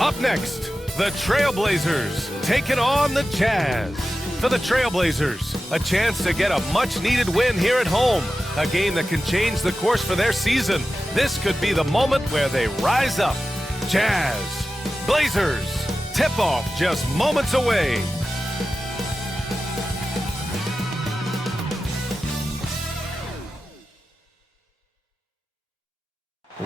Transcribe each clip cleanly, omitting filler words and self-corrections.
Up next, the Trailblazers taking on the Jazz. For the Trailblazers, a chance to get a much-needed win here at home. A game that can change the course for their season. This could be the moment where they rise up. Jazz, Blazers, tip-off just moments away.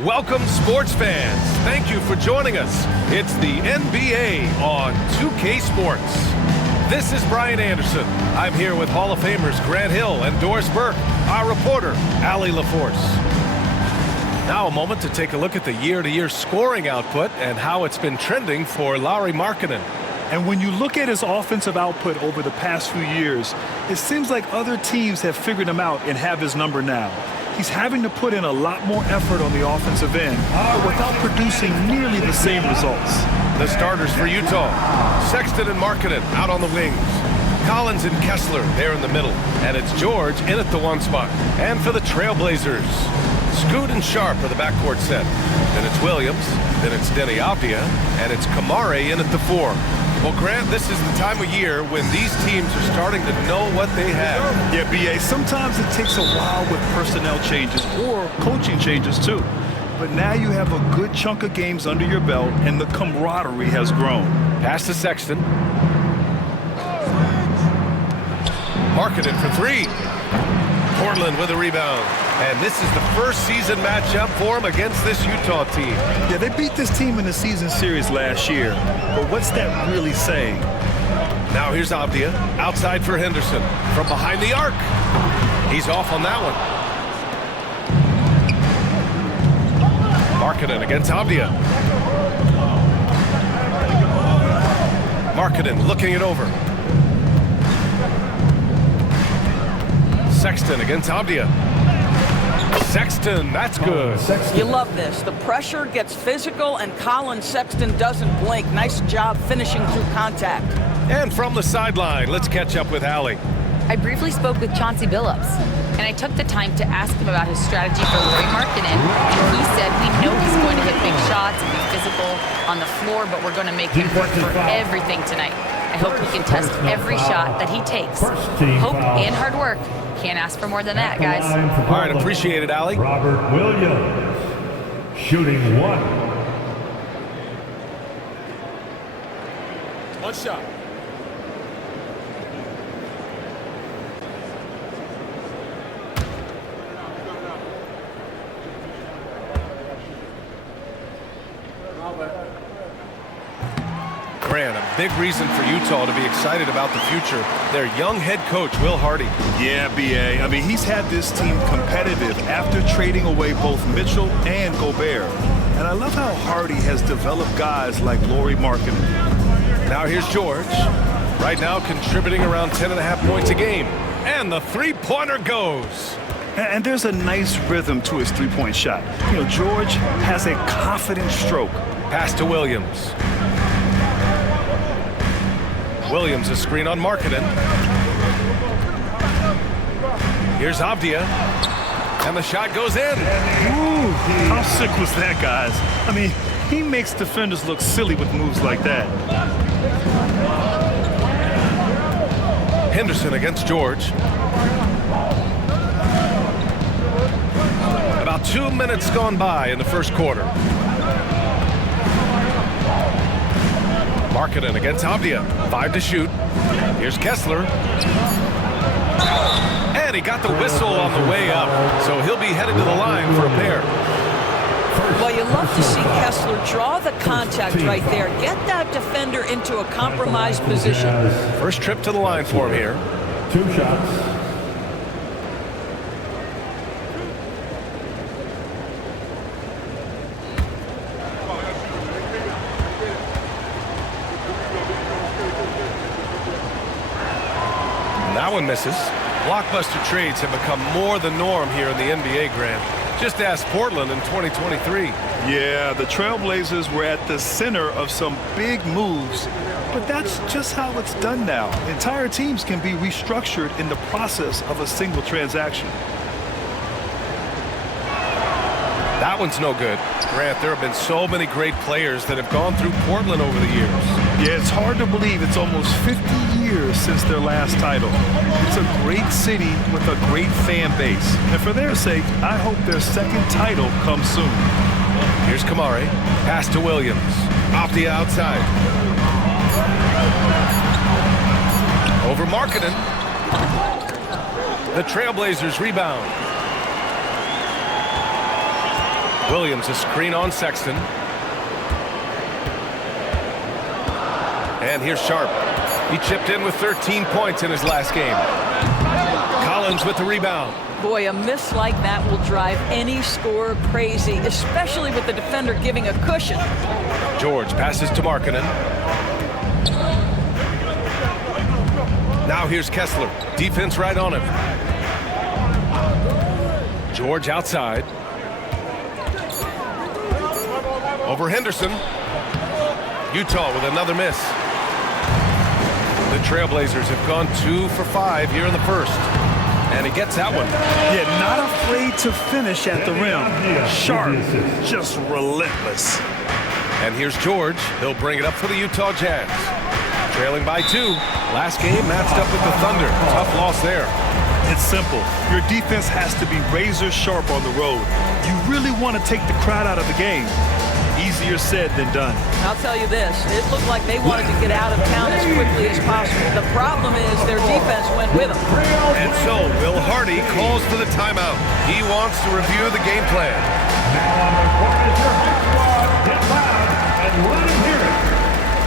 Welcome, sports fans. Thank you for joining us. It's the NBA on 2K Sports. This is Brian Anderson. I'm here with Hall of Famers Grant Hill and Doris Burke, our reporter, Allie LaForce. Now a moment to take a look at the year-to-year scoring output and how it's been trending for Lauri Markkanen. And when you look at his offensive output over the past few years, it seems like other teams have figured him out and have his number now. He's having to put in a lot more effort on the offensive end, but without producing nearly the same results. The starters for Utah, Sexton and Markkanen out on the wings. Collins and Kessler there in the middle. And it's George in at the one spot. And for the Trailblazers, Scoot and Sharp are the backcourt set. Then it's Williams, then it's Denny Avdia, and it's Kamare in at the 4. Well, Grant, this is the time of year when these teams are starting to know what they have. Yeah, B.A., sometimes it takes a while with personnel changes or coaching changes, too. But now you have a good chunk of games under your belt, and the camaraderie has grown. Pass to Sexton. Markkanen for 3. Portland with a rebound. And this is the first season matchup for him against this Utah team. Yeah, they beat this team in the season series last year. But what's that really saying? Now here's Avdia, outside for Henderson. From behind the arc. He's off on that one. Markkanen against Avdia. Markkanen looking it over. Sexton against Avdia. Sexton, that's good. You love this. The pressure gets physical, and Colin Sexton doesn't blink. Nice job finishing through contact. And from the sideline, let's catch up with Allie. I briefly spoke with Chauncey Billups, and I took the time to ask him about his strategy for Lauri Markkanen, and he said, we know he's going to hit big shots and be physical on the floor, but we're going to make him work for everything tonight. I hope we can test every shot that he takes. Hope and hard work. Can't ask for more than that, guys. All right, appreciate it, Allie. Robert Williams, shooting 1. One shot. Grant, a big reason for Utah to be excited about the future. Their young head coach, Will Hardy. Yeah, B.A. I mean, he's had this team competitive after trading away both Mitchell and Gobert. And I love how Hardy has developed guys like Lauri Markkanen. Now here's George. Right now contributing around 10.5 points a game. And the three-pointer goes. And there's a nice rhythm to his three-point shot. You know, George has a confident stroke. Pass to Williams. Williams, a screen on Markkanen. Here's Avdia. And the shot goes in. Ooh, how sick was that, guys? I mean, he makes defenders look silly with moves like that. Henderson against George. About 2 minutes gone by in the first quarter. Markkanen against Avdia. 5 to shoot. Here's Kessler. And he got the whistle on the way up, so he'll be headed to the line for a pair. Well, you love to see Kessler draw the contact right there. Get that defender into a compromised position. First trip to the line for him here. 2 shots. That one misses. Blockbuster trades have become more the norm here in the NBA, Grant. Just ask Portland in 2023. Yeah, the Trailblazers were at the center of some big moves, but that's just how it's done now. Entire teams can be restructured in the process of a single transaction. That one's no good. Grant, there have been so many great players that have gone through Portland over the years. Yeah, it's hard to believe it's almost 50 years since their last title. It's a great city with a great fan base. And for their sake, I hope their second title comes soon. Here's Kamari. Pass to Williams. Off the outside. Over Markkanen. The Trailblazers rebound. Williams, a screen on Sexton. And here's Sharp. He chipped in with 13 points in his last game. Collins with the rebound. Boy, a miss like that will drive any scorer crazy, especially with the defender giving a cushion. George passes to Markkanen. Now here's Kessler. Defense right on him. George outside. Over Henderson. Utah with another miss. The Trailblazers have gone 2 for 5 here in the first. And he gets that one. Yeah, not afraid to finish at the rim. Sharp, just relentless. And here's George. He'll bring it up for the Utah Jazz. Trailing by 2. Last game matched up with the Thunder. Tough loss there. It's simple. Your defense has to be razor sharp on the road. You really want to take the crowd out of the game. Easier said than done. I'll tell you this, it looked like they wanted to get out of town as quickly as possible. The problem is their defense went with them. And so Will Hardy calls for the timeout. He wants to review the game plan. Now on the court is your hot squad. Get loud and let him hear it.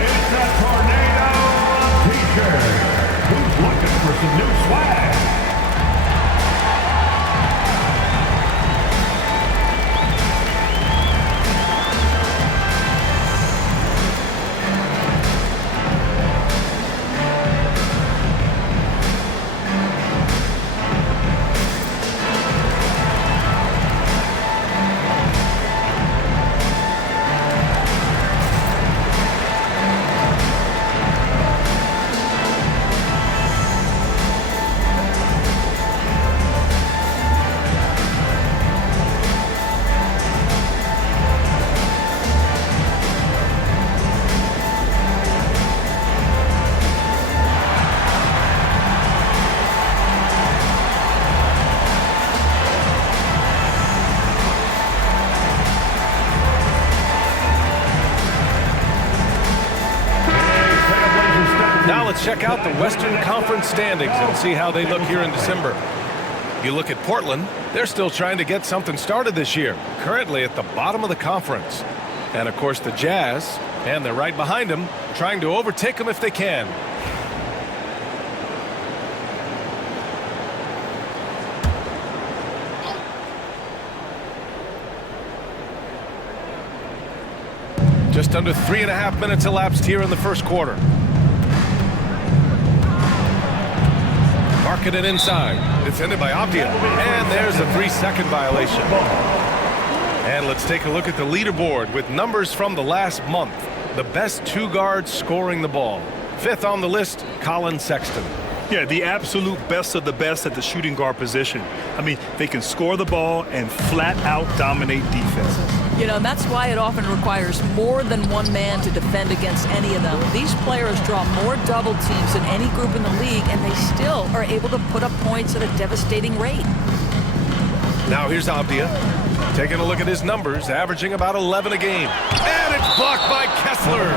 It's a tornado of t-shirts. Who's looking for some new swag? Now let's check out the Western Conference standings and see how they look here in December. You look at Portland, they're still trying to get something started this year, currently at the bottom of the conference. And of course the Jazz, and they're right behind them, trying to overtake them if they can. Just under 3.5 minutes elapsed here in the first quarter. Markkanen inside, defended by Avdia, and there's a 3-second violation. And let's take a look at the leaderboard with numbers from the last month. The best 2 guards scoring the ball. 5th on the list, Colin Sexton. Yeah, the absolute best of the best at the shooting guard position. I mean, they can score the ball and flat out dominate defenses. You know, and that's why it often requires more than one man to defend against any of them. These players draw more double teams than any group in the league, and they still are able to put up points at a devastating rate. Now here's Avdia, taking a look at his numbers, averaging about 11 a game. And it's blocked by Kessler.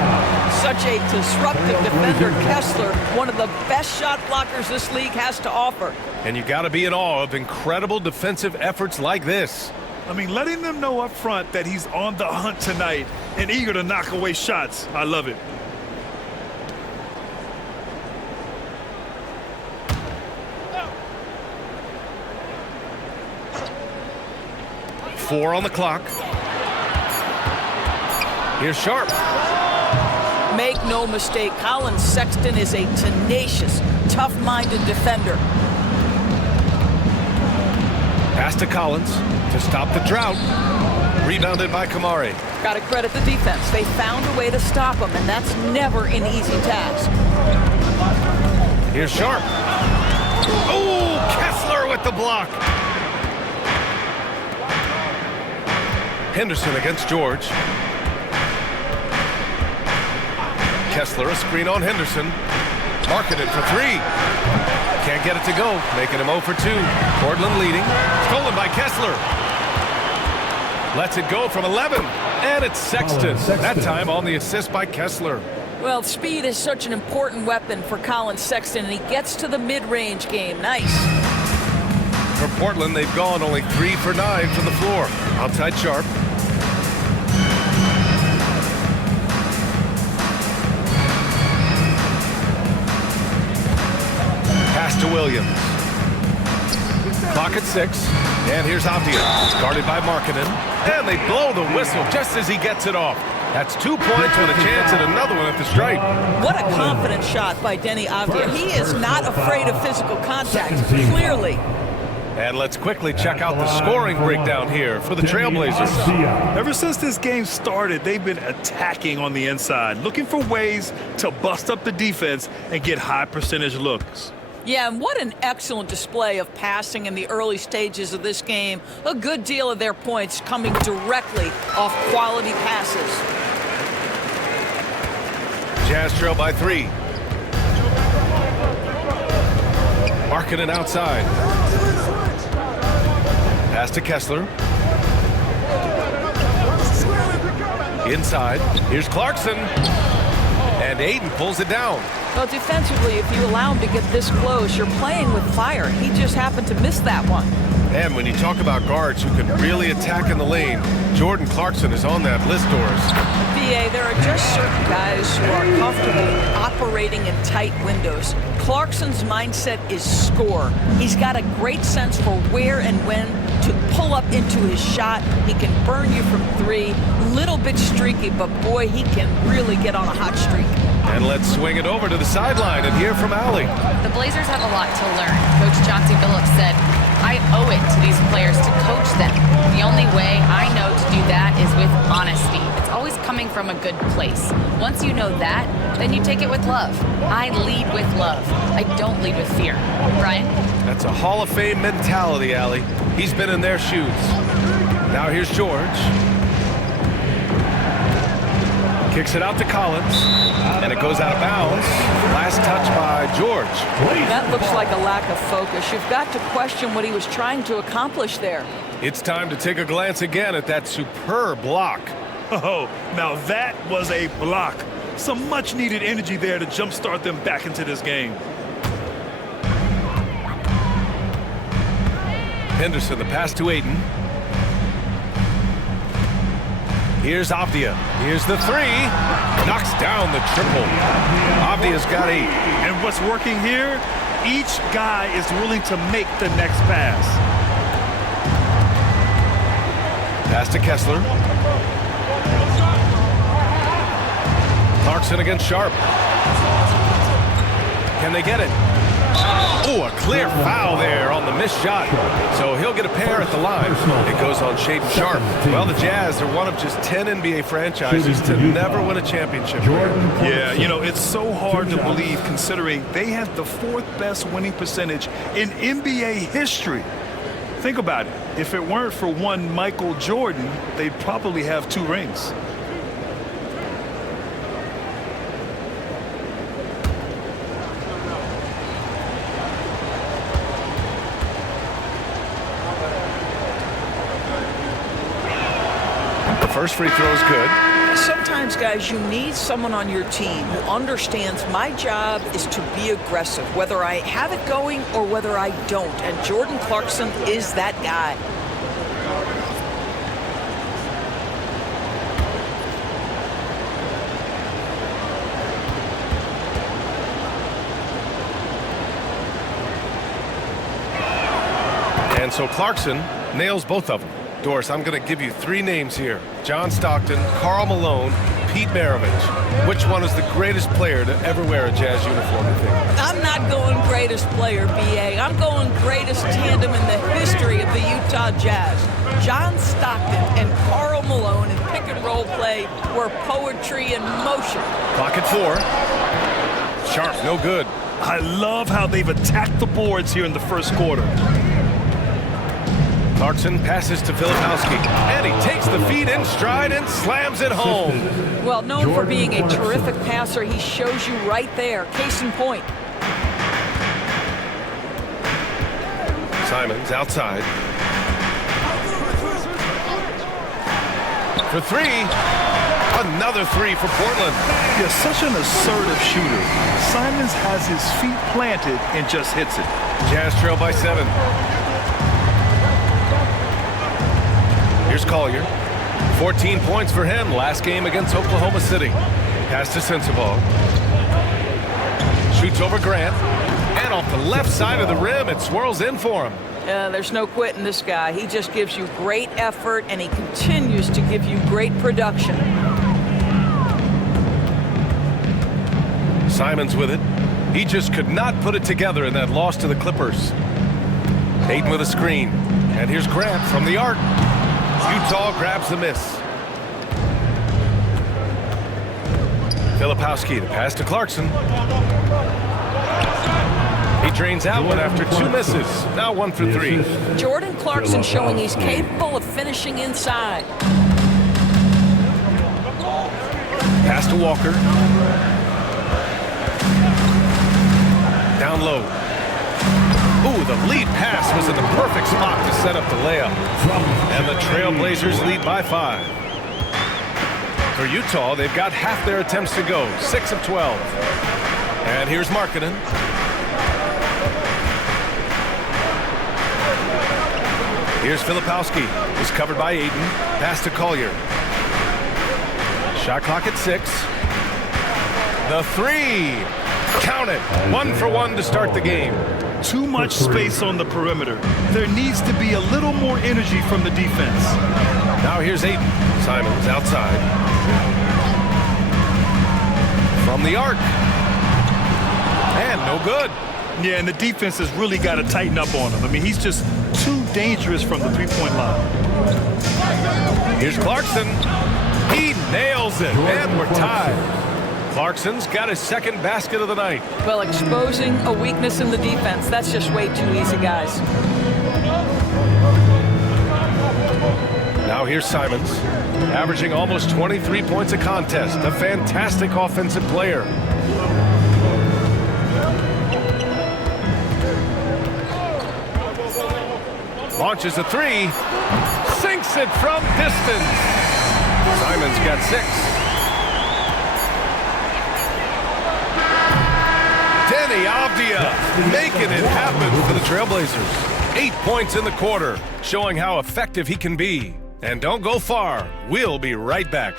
Such a disruptive defender, Kessler, one of the best shot blockers this league has to offer. And you got to be in awe of incredible defensive efforts like this. I mean, letting them know up front that he's on the hunt tonight and eager to knock away shots. I love it. Four on the clock. Here's Sharp. Make no mistake, Colin Sexton is a tenacious, tough-minded defender. Pass to Collins to stop the drought. Rebounded by Kamari. Got to credit the defense. They found a way to stop him, and that's never an easy task. Here's Sharp. Oh, Kessler with the block. Henderson against George. Kessler, a screen on Henderson. Marketed for three. Can't get it to go, making him 0 for 2. Portland leading. Stolen by Kessler. Lets it go from 11. And it's Sexton. That time on the assist by Kessler. Well, speed is such an important weapon for Colin Sexton, and he gets to the mid-range game. Nice. For Portland, they've gone only 3 for 9 from the floor. Outside Sharp. Pass to Williams. Clock at 6. And here's Avdia. It's guarded by Markkanen. And they blow the whistle just as he gets it off. That's 2 points with a chance at another one at the stripe. What a confident shot by Denny Avdia. He is not afraid of physical contact, clearly. And let's quickly check out the scoring breakdown here for the Trailblazers. Ever since this game started, they've been attacking on the inside, looking for ways to bust up the defense and get high percentage looks. Yeah, and what an excellent display of passing in the early stages of this game. A good deal of their points coming directly off quality passes. Jazz trail by 3. Markkanen outside. Pass to Kessler. Inside. Here's Clarkson. And Ayton pulls it down. Well, defensively, if you allow him to get this close, you're playing with fire. He just happened to miss that one. And when you talk about guards who can really attack in the lane, Jordan Clarkson is on that list, Doris. BA, there are just certain guys who are comfortable operating in tight windows. Clarkson's mindset is score. He's got a great sense for where and when to pull up into his shot. He can burn you from 3. Little bit streaky, but boy, he can really get on a hot streak. And let's swing it over to the sideline and hear from Allie. The Blazers have a lot to learn. Coach Chauncey Billups said, I owe it to these players to coach them. The only way I know to do that is with honesty. It's always coming from a good place. Once you know that, then you take it with love. I lead with love. I don't lead with fear. Brian? That's a Hall of Fame mentality, Allie. He's been in their shoes. Now here's George. Kicks it out to Collins, and it goes out of bounds. Last touch by George. That looks like a lack of focus. You've got to question what he was trying to accomplish there. It's time to take a glance again at that superb block. Oh, now that was a block. Some much-needed energy there to jumpstart them back into this game. Henderson, the pass to Ayton. Here's Avdia. Here's the 3. Knocks down the triple. Avdia's got 8. And what's working here? Each guy is willing to make the next pass. Pass to Kessler. Clarkson against Sharp. Can they get it? Oh, a clear foul there on the missed shot. So he'll get a pair at the line. It goes on Shaedon Sharp. Well, the Jazz are one of just 10 NBA franchises to never win a championship. Yeah, you know, it's so hard to believe considering they have the 4th best winning percentage in NBA history. Think about it. If it weren't for one Michael Jordan, they'd probably have 2 rings. First free throw is good. Sometimes, guys, you need someone on your team who understands my job is to be aggressive, whether I have it going or whether I don't. And Jordan Clarkson is that guy. And so Clarkson nails both of them. Doris, I'm going to give you 3 names here. John Stockton, Karl Malone, Pete Maravich. Which one is the greatest player to ever wear a Jazz uniform, you think? I'm not going greatest player, BA. I'm going greatest tandem in the history of the Utah Jazz. John Stockton and Karl Malone in pick-and-roll play were poetry in motion. Clock at 4. Sharp, no good. I love how they've attacked the boards here in the first quarter. Clarkson passes to Filipowski, and he takes the feed in stride and slams it home. Well, known for being a terrific passer, he shows you right there. Case in point. Simons outside. For three. Another three for Portland. Yeah, such an assertive shooter. Simons has his feet planted and just hits it. Jazz trail by 7. Here's Collier. 14 points for him last game against Oklahoma City. Pass to Sensabaugh. Shoots over Grant. And off the left side of the rim, it swirls in for him. There's no quitting this guy. He just gives you great effort, and he continues to give you great production. Simons with it. He just could not put it together in that loss to the Clippers. Tatum with a screen. And here's Grant from the arc. Utah grabs the miss. Filipowski, the pass to Clarkson. He drains that one after 2 misses. Now 1 for 3. Jordan Clarkson showing he's capable of finishing inside. Pass to Walker. Down low. Ooh, the lead pass was in the perfect spot to set up the layup. And the Trailblazers lead by 5. For Utah, they've got half their attempts to go, 6 of 12. And here's Markkanen. Here's Filipowski. He's covered by Ayton. Pass to Collier. Shot clock at 6. The 3. Count it. 1 for 1 to start the game. Too much space on the perimeter. There needs to be a little more energy from the defense. Now here's Ayton. Simons outside. From the arc. And no good. Yeah, and the defense has really got to tighten up on him. I mean, he's just too dangerous from the three-point line. Here's Clarkson. He nails it. And we're tied. Clarkson's got his second basket of the night. Well, exposing a weakness in the defense, that's just way too easy, guys. Now here's Simons, averaging almost 23 points a contest. A fantastic offensive player. Launches a 3. Sinks it from distance. Simons got 6. Denny Avdia making it happen for the Trailblazers. 8 points in the quarter, showing how effective he can be. And don't go far. We'll be right back.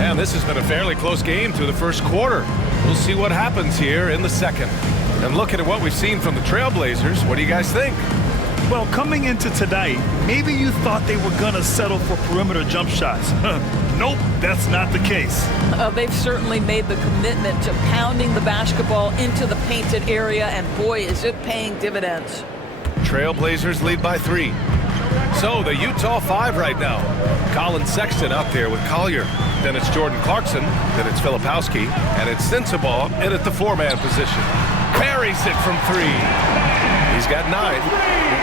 And this has been a fairly close game through the first quarter. We'll see what happens here in the second. And looking at what we've seen from the Trailblazers, what do you guys think? Well, coming into tonight, maybe you thought they were going to settle for perimeter jump shots. Nope, that's not the case. They've certainly made the commitment to pounding the basketball into the painted area, and boy, is it paying dividends. Trailblazers lead by 3. So the Utah 5 right now. Colin Sexton out there with Collier. Then it's Jordan Clarkson. Then it's Filipowski. And it's Sensabaugh in at the 4-man position. Parries it from 3. He's got 9.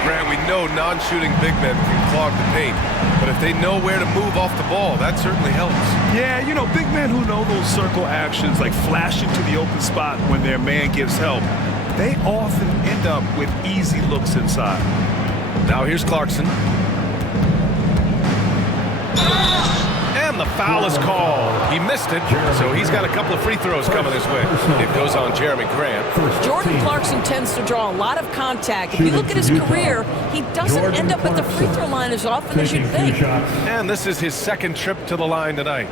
Grant, we know non-shooting big men can clog the paint. But if they know where to move off the ball, that certainly helps. Yeah, you know, big men who know those circle actions, like flashing to the open spot when their man gives help, they often end up with easy looks inside. Now here's Clarkson. And the foul is called. He missed it, so he's got a couple of free throws coming his way. It goes on Jeremy Grant. Jordan Clarkson tends to draw a lot of contact. If you look at his career, he doesn't end up at the free throw line as often as you'd think. And this is his second trip to the line tonight.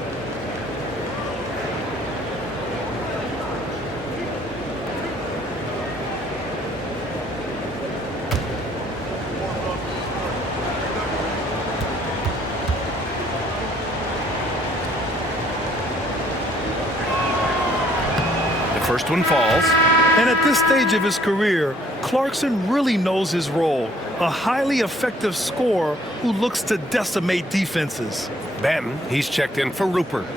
First one falls. And at this stage of his career, Clarkson really knows his role, a highly effective scorer who looks to decimate defenses. Banton, he's checked in for Rupert.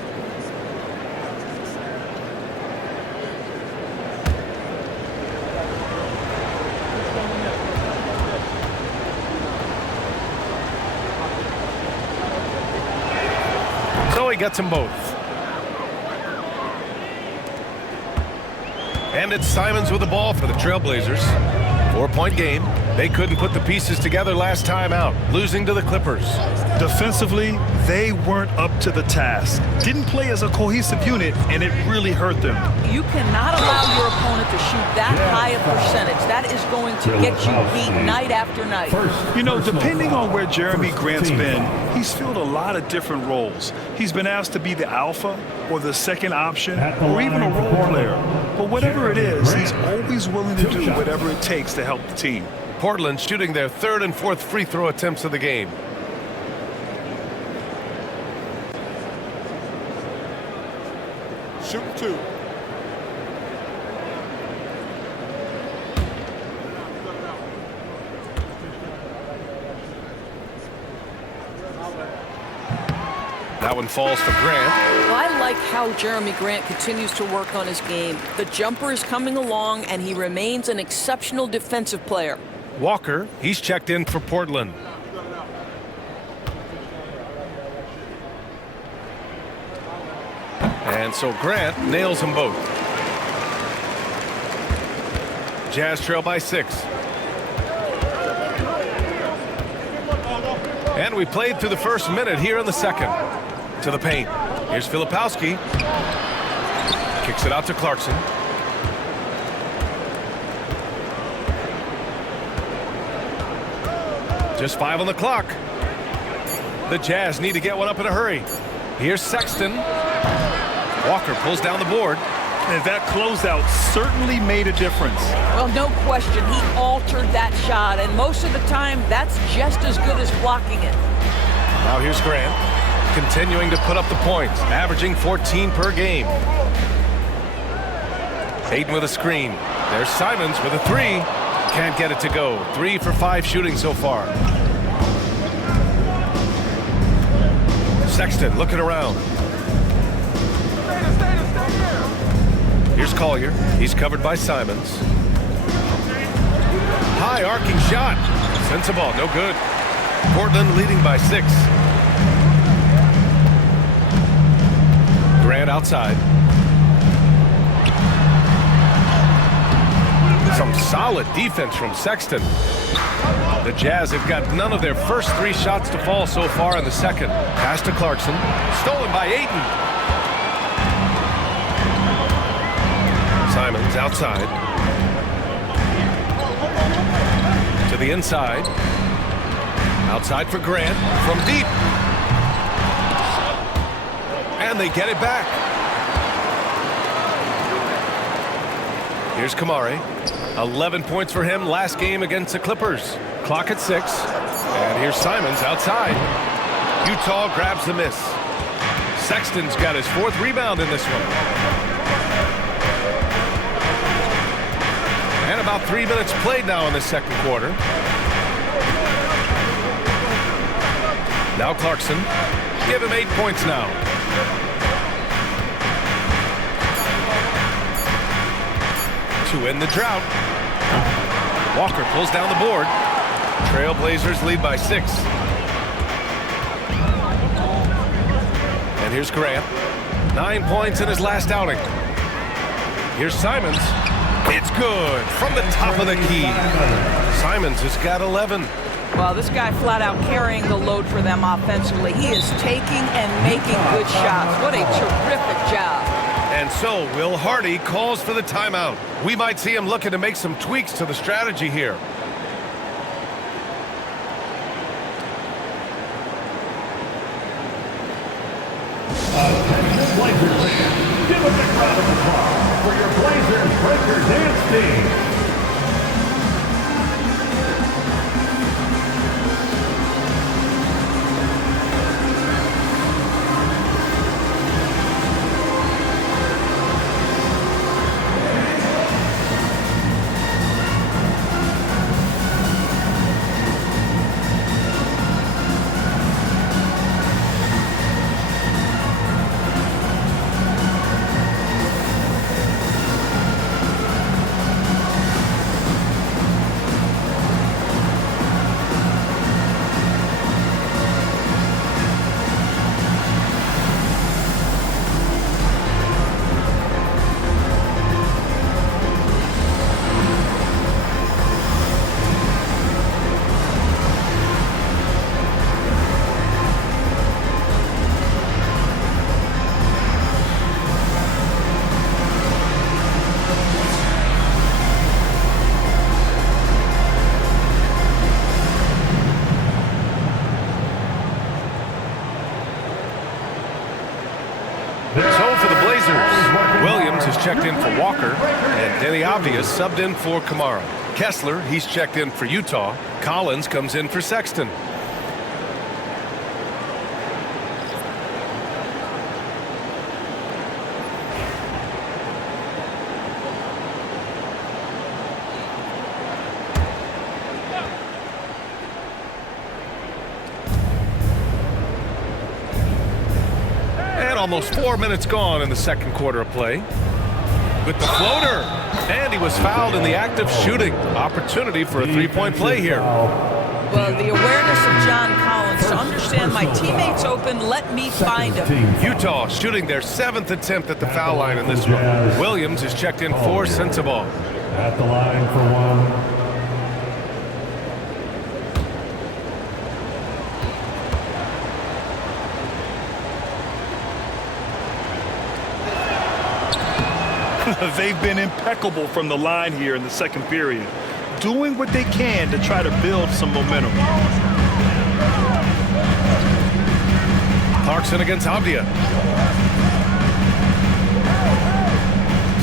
So he gets them both. And it's Simons with the ball for the Trailblazers. 4-point game. They couldn't put the pieces together last time out, losing to the Clippers. Defensively, they weren't up to the task. Didn't play as a cohesive unit, and it really hurt them. You cannot allow your opponent to shoot that high a percentage. That is going to get you beat night after night. You know, depending on where Jeremy Grant's been, he's filled a lot of different roles. He's been asked to be the alpha or the second option or even a role player. But whatever it is, he's always willing to do whatever it takes to help the team. Portland shooting their third and fourth free throw attempts of the game. Shoot 2. That one falls for Grant. Well, I like how Jeremy Grant continues to work on his game. The jumper is coming along, and he remains an exceptional defensive player. Walker, he's checked in for Portland. And so Grant nails them both. Jazz trail by 6. And we played through the first minute here in the second. To the paint. Here's Filipowski. Kicks it out to Clarkson. Just 5 on the clock. The Jazz need to get one up in a hurry. Here's Sexton. Walker pulls down the board. And that closeout certainly made a difference. Well, no question, he altered that shot, and most of the time, that's just as good as blocking it. Now here's Grant, continuing to put up the points, averaging 14 per game. Hayden with a screen. There's Simons with a 3. Can't get it to go. 3 for 5 shooting so far. Sexton looking around. Here's Collier. He's covered by Simons. High arcing shot. Sends the ball. No good. Portland leading by 6. Grant outside. Some solid defense from Sexton. The Jazz have got none of their first 3 shots to fall so far in the second. Pass to Clarkson. Stolen by Ayton. Simons outside. To the inside. Outside for Grant. From deep. And they get it back. Here's Kamari. 11 points for him last game against the Clippers. Clock at 6. And here's Simons outside. Utah grabs the miss. Sexton's got his 4th rebound in this one. And about 3 minutes played now in the second quarter. Now Clarkson. Give him 8 points now. To end the drought. Walker pulls down the board. Trailblazers lead by 6. And here's Grant. 9 points in his last outing. Here's Simons. It's good from the top of the key. Simons has got 11. Well, this guy flat out carrying the load for them offensively. He is taking and making good shots. What a terrific job. And so Will Hardy calls for the timeout. We might see him looking to make some tweaks to the strategy here. Attention Blazers fans, give a big round of applause for your Blazers breaker dance team. checked in for Walker, and Denny Avdia subbed in for Kamara. Kessler, he's checked in for Utah. Collins comes in for Sexton. Almost 4 minutes gone in the second quarter of play. With the floater, and he was fouled in the act of shooting. Opportunity for a three-point play here. Well, the awareness of John Collins to understand my teammate's open, let me find him. Utah shooting their 7th attempt at the foul line in this one. Williams is checked in for Sensabaugh. At the line for one. They've been impeccable from the line here in the second period, doing what they can to try to build some momentum. Clarkson against Avdia.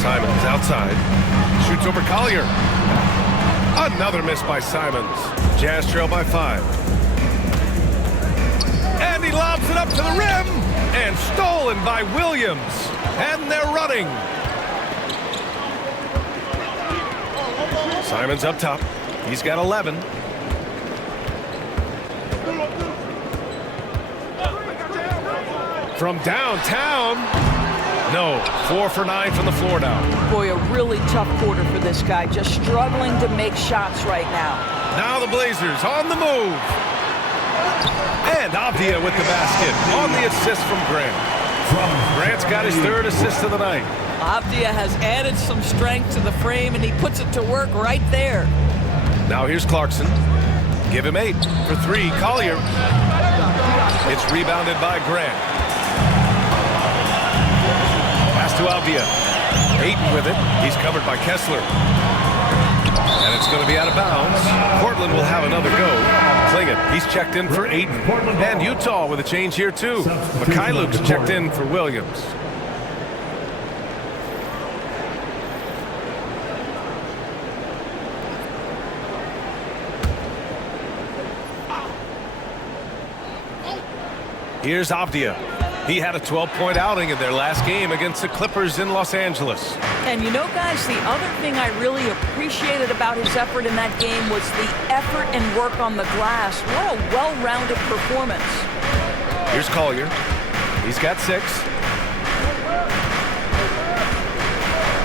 Simons outside. Shoots over Collier. Another miss by Simons. Jazz trail by 5. And he lobs it up to the rim. And stolen by Williams. And they're running. Simons up top. He's got 11. From downtown. No. 4 for 9 from the floor now. Boy, a really tough quarter for this guy. Just struggling to make shots right now. Now the Blazers on the move. And Avdia with the basket on the assist from Grant. Grant's got his 3rd assist of the night. Avdia has added some strength to the frame, and he puts it to work right there. Now here's Clarkson. Give him 8 for 3. Collier. It's rebounded by Grant. Pass to Avdia. Ayton with it. He's covered by Kessler. And it's going to be out of bounds. Portland will have another go. Klingin, he's checked in for Ayton. And Utah with a change here too. Mikhailuk's checked in for Williams. Here's Avdia. He had a 12-point outing in their last game against the Clippers in Los Angeles. And you know, guys, the other thing I really appreciated about his effort in that game was the effort and work on the glass. What a well-rounded performance. Here's Collier. He's got 6.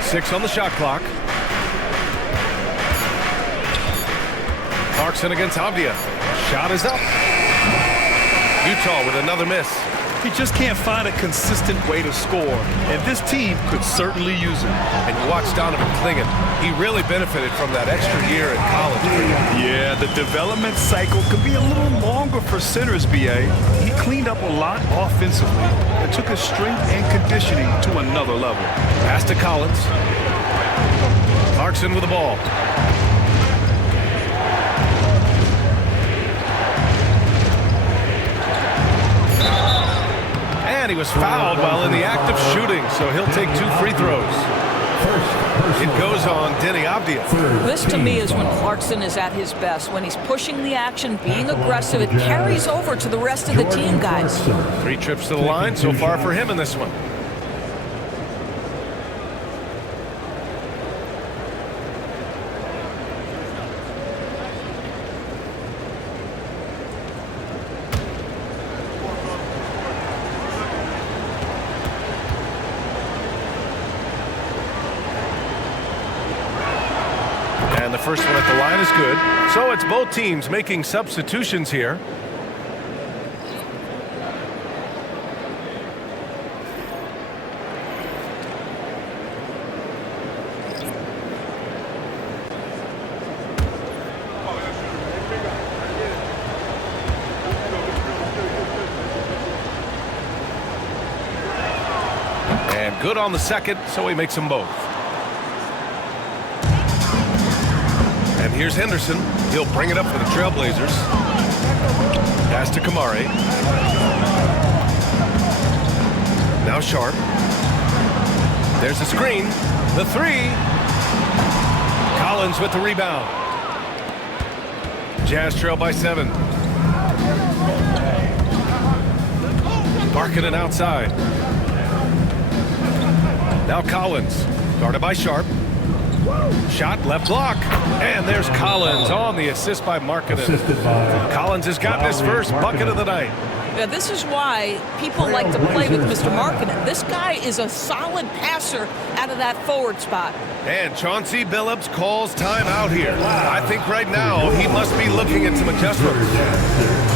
6 on the shot clock. Clarkson against Avdia. Shot is up. Utah with another miss. He just can't find a consistent way to score, and this team could certainly use it. And you watch Donovan Klingin. He really benefited from that extra year in college. Yeah, the development cycle could be a little longer for centers, B.A. He cleaned up a lot offensively and took his strength and conditioning to another level. Pass to Collins. Clarkson with the ball. And he was fouled while in the act of shooting, so he'll take 2 free throws. It goes on Denny Avdia. This, to me, is when Clarkson is at his best. When he's pushing the action, being aggressive, it carries over to the rest of the team, guys. 3 trips to the line so far for him in this one. And the first one at the line is good. So it's both teams making substitutions here. And good on the second, so he makes them both. And here's Henderson. He'll bring it up for the Trailblazers. Pass to Kamari. Now Sharp. There's a screen. The three. Collins with the rebound. Jazz trail by 7. Markkanen outside. Now Collins, guarded by Sharp. Shot left block. And there's Collins on the assist by Markkanen. Collins has got his first bucket of the night. Yeah, this is why people like to play with Mr. Markkanen. This guy is a solid passer out of that forward spot. And Chauncey Billups calls time out here. I think right now he must be looking at some adjustments.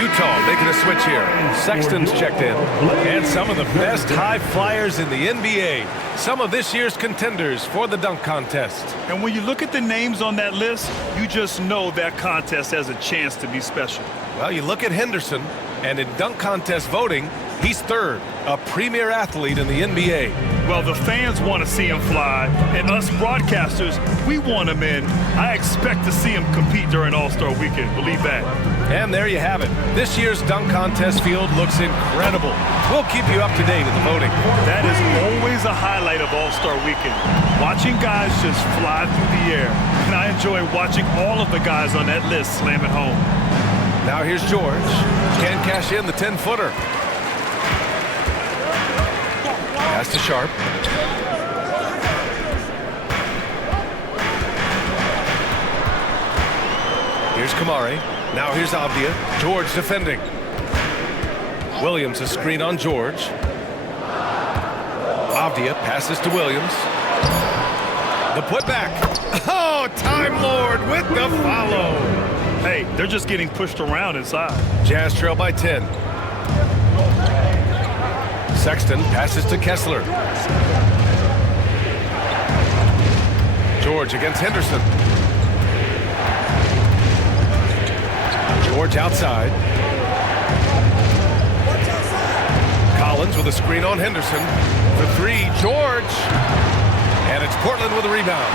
Utah making a switch here. Sexton's checked in. And some of the best high flyers in the NBA. Some of this year's contenders for the dunk contest. And when you look at the names on that list, you just know that contest has a chance to be special. Well, you look at Henderson, and in dunk contest voting, he's third, a premier athlete in the NBA. Well, the fans want to see him fly, and us broadcasters, we want him in. I expect to see him compete during All-Star Weekend, believe that. And there you have it. This year's dunk contest field looks incredible. We'll keep you up to date in the voting. That is always a highlight of All-Star Weekend. Watching guys just fly through the air. And I enjoy watching all of the guys on that list slam it home. Now here's George. Can't cash in the 10-footer. Pass to Sharp. Here's Kamari. Now here's Avdia. George defending. Williams a screen on George. Avdia passes to Williams. The putback. Oh, Time Lord with the follow. Hey, they're just getting pushed around inside. Jazz trail by 10. Sexton passes to Kessler. George against Henderson. George outside. Collins with a screen on Henderson. For three, George. And it's Portland with a rebound.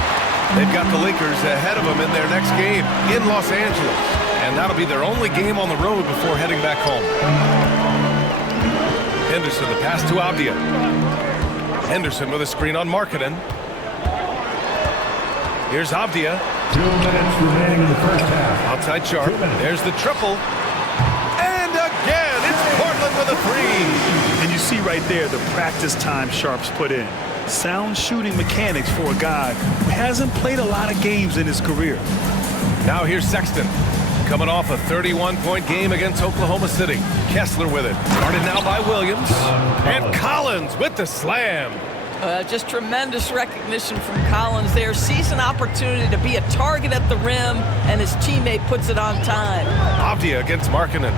They've got the Lakers ahead of them in their next game in Los Angeles. And that'll be their only game on the road before heading back home. Henderson, the pass to Avdia. Henderson with a screen on Markkanen. Here's Avdia. 2 minutes remaining in the first half. Outside Sharp. There's the triple. And again, it's Portland with a three. And you see right there the practice time Sharp's put in. Sound shooting mechanics for a guy who hasn't played a lot of games in his career. Now here's Sexton. Coming off a 31-point game against Oklahoma City. Kessler with it. Guarded now by Williams. And Collins with the slam. Just tremendous recognition from Collins there. Sees an opportunity to be a target at the rim, and his teammate puts it on time. Avdia against Markkanen.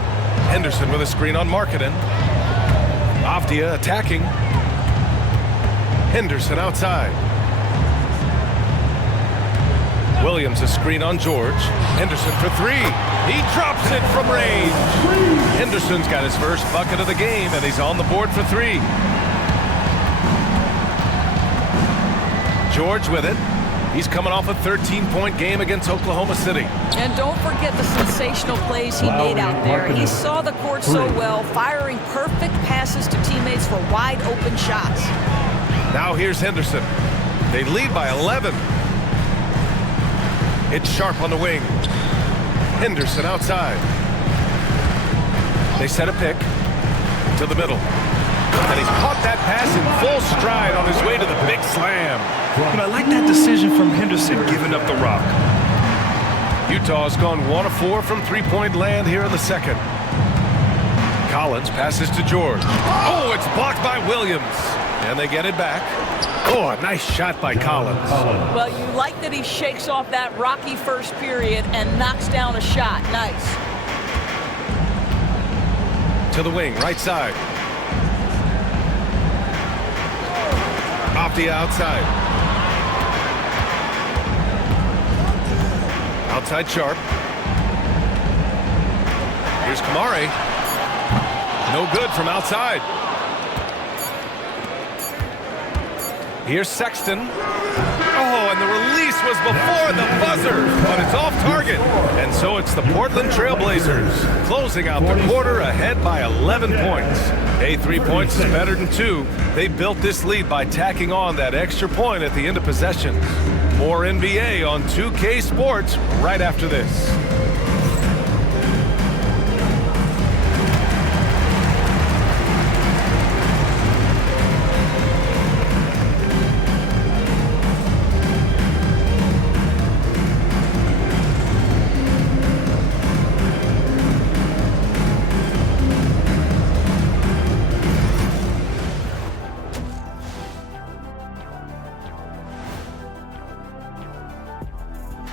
Henderson with a screen on Markkanen. Avdia attacking. Henderson outside. Williams a screen on George. Henderson for three. He drops it from range. Henderson's got his first bucket of the game, and he's on the board for three. George with it. He's coming off a 13-point game against Oklahoma City. And don't forget the sensational plays he made out there. He saw the court so well, firing perfect passes to teammates for wide open shots. Now here's Henderson. They lead by 11. It's Sharp on the wing. Henderson outside. They set a pick to the middle. And he's caught that pass in full stride on his way to the big slam. But I like that decision from Henderson giving up the rock. Utah's gone 1 of 4 from three-point land here in the second. Collins passes to George. Oh, it's blocked by Williams. And they get it back. Oh, a nice shot by Collins. Well, you like that he shakes off that rocky first period and knocks down a shot. Nice. To the wing, right side. Off the outside. Outside Sharp. Here's Kamari. No good from outside. Here's Sexton. Oh, and the release was before the buzzer, but it's off target. And so it's the Portland Trailblazers closing out the quarter ahead by 11 points. Hey, 3 points is better than 2. They built this lead by tacking on that extra point at the end of possession. More NBA on 2K Sports right after this.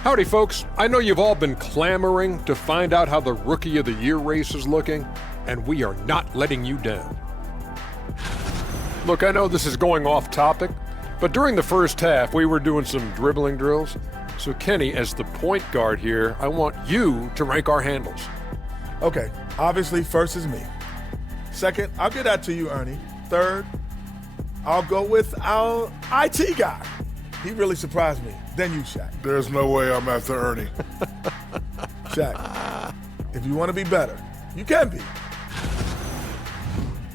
Howdy, folks. I know you've all been clamoring to find out how the Rookie of the Year race is looking, and we are not letting you down. Look, I know this is going off topic, but during the first half, we were doing some dribbling drills. So, Kenny, as the point guard here, I want you to rank our handles. Okay, obviously, first is me. Second, I'll get that to you, Ernie. Third, I'll go with our IT guy. He really surprised me. Then you, Shaq. There's no way I'm after Ernie. Shaq, if you want to be better, you can be.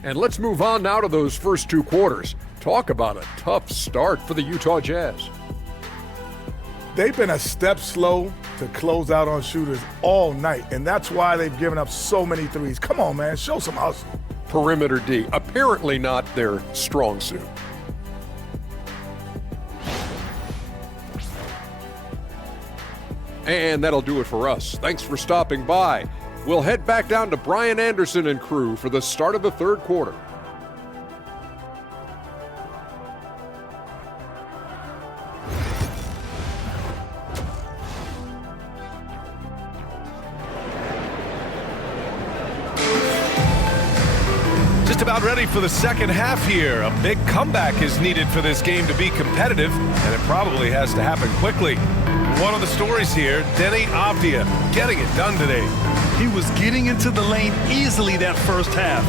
And let's move on now to those first 2 quarters. Talk about a tough start for the Utah Jazz. They've been a step slow to close out on shooters all night, and that's why they've given up so many threes. Come on, man, show some hustle. Perimeter D, apparently not their strong suit. And that'll do it for us. Thanks for stopping by. We'll head back down to Brian Anderson and crew for the start of the third quarter. Just about ready for the second half here. A big comeback is needed for this game to be competitive, and it probably has to happen quickly. One of the stories here, Denny Avdia getting it done today. He was getting into the lane easily that first half.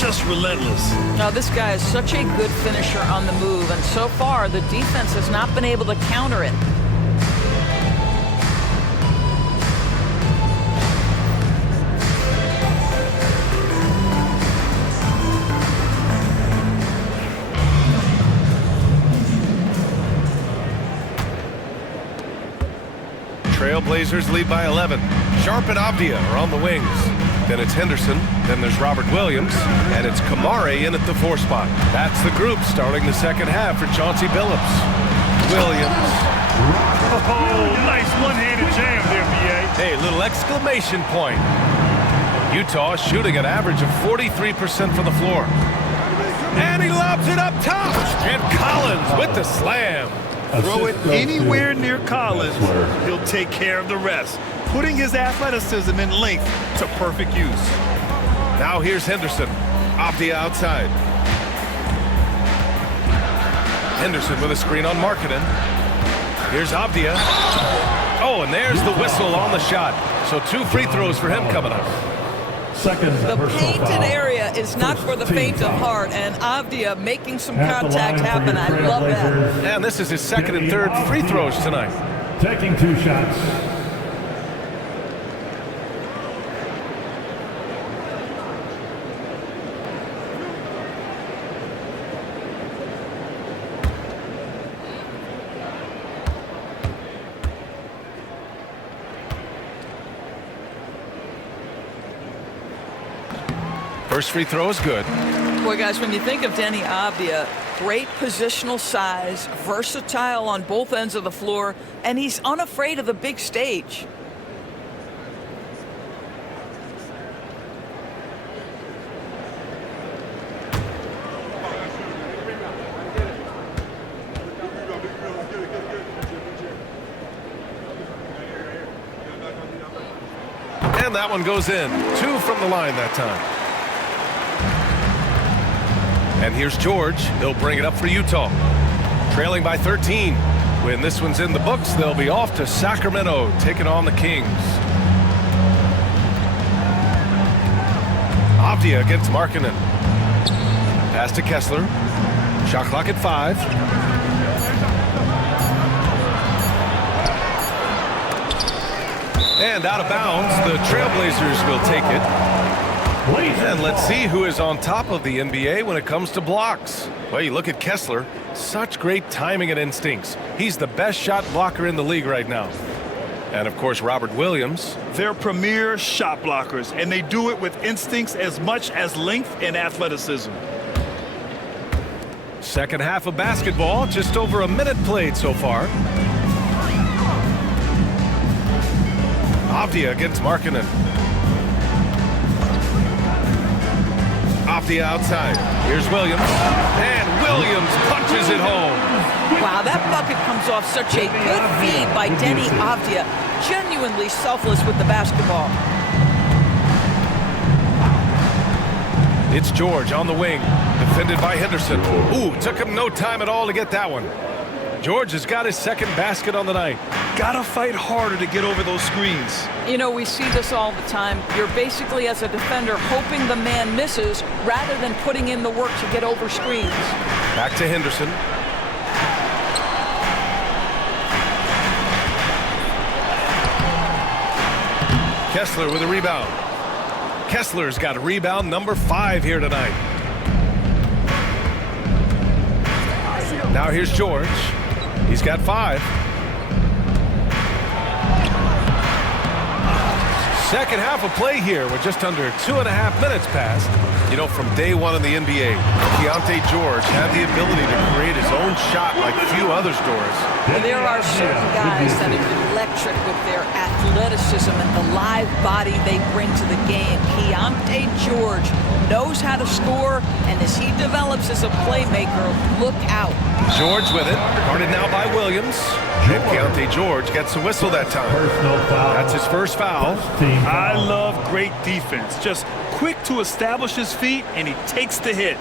Just relentless. Now, this guy is such a good finisher on the move, and so far, the defense has not been able to counter it. Trailblazers lead by 11. Sharp and Avdia are on the wings. Then it's Henderson. Then there's Robert Williams. And it's Kamari in at the 4 spot. That's the group starting the second half for Chauncey Billups. Williams. Oh, nice one-handed jam there, B.A. Hey, little exclamation point. Utah shooting an average of 43% from the floor. And he lobs it up top. And Collins with the slam. Throw it anywhere near Collins, he'll take care of the rest, putting his athleticism and length to perfect use. Now here's Henderson. Avdia outside. Henderson with a screen on Markkanen. Here's Avdia. Oh, and there's the whistle on the shot. So 2 free throws for him coming up. The painted area is not for the faint of heart, and Avdia making some contact happen. I love that. And this is his second and third free throws tonight. Taking 2 shots. First free throw is good. Boy, guys, when you think of Deni Avdija, great positional size, versatile on both ends of the floor, and he's unafraid of the big stage. And that one goes in. 2 from the line that time. And here's George. He'll bring it up for Utah. Trailing by 13. When this one's in the books, they'll be off to Sacramento, taking on the Kings. Avdija against Markkanen. Pass to Kessler. Shot clock at 5. And out of bounds, the Trailblazers will take it. And let's see who is on top of the NBA when it comes to blocks. Well, you look at Kessler, such great timing and instincts. He's the best shot blocker in the league right now. And of course, Robert Williams. They're premier shot blockers, and they do it with instincts as much as length and athleticism. Second half of basketball, just over a minute played so far. Avdija against Markkanen. Avdija outside. Here's Williams. And Williams punches it home. Wow, that bucket comes off such a good feed by Deni Avdija. Genuinely selfless with the basketball. It's George on the wing. Defended by Henderson. Ooh, took him no time at all to get that one. George has got his second basket on the night. Gotta fight harder to get over those screens. You know, we see this all the time. You're basically, as a defender, hoping the man misses rather than putting in the work to get over screens. Back to Henderson. Kessler with a rebound. Kessler's got a rebound number 5 here tonight. Now here's George. He's got 5. Second half of play here with just under 2.5 minutes passed. You know, from day one in the NBA, Keontae George had the ability to create his own shot like few others, Doris. There are certain guys that are electric with their athleticism and the live body they bring to the game. Keontae George knows how to score, and as he develops as a playmaker, look out. George with it, guarded now by Williams. And Keontae George gets a whistle that time. That's his first foul. I love great defense. Just quick to establish his feet, and he takes the hit.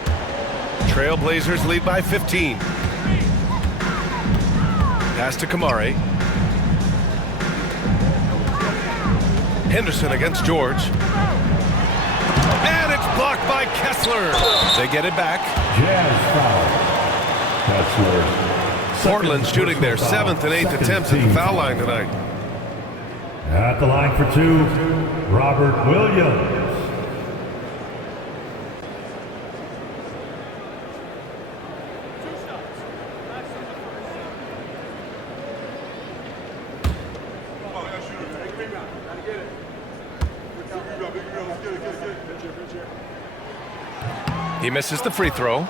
Trailblazers lead by 15. Pass to Kamare. Henderson against George. And it's blocked by Kessler. They get it back. Jazz foul. Kessler. Portland shooting their 7th and 8th attempts at the foul line tonight. At the line for 2, Robert Williams. He misses the free throw.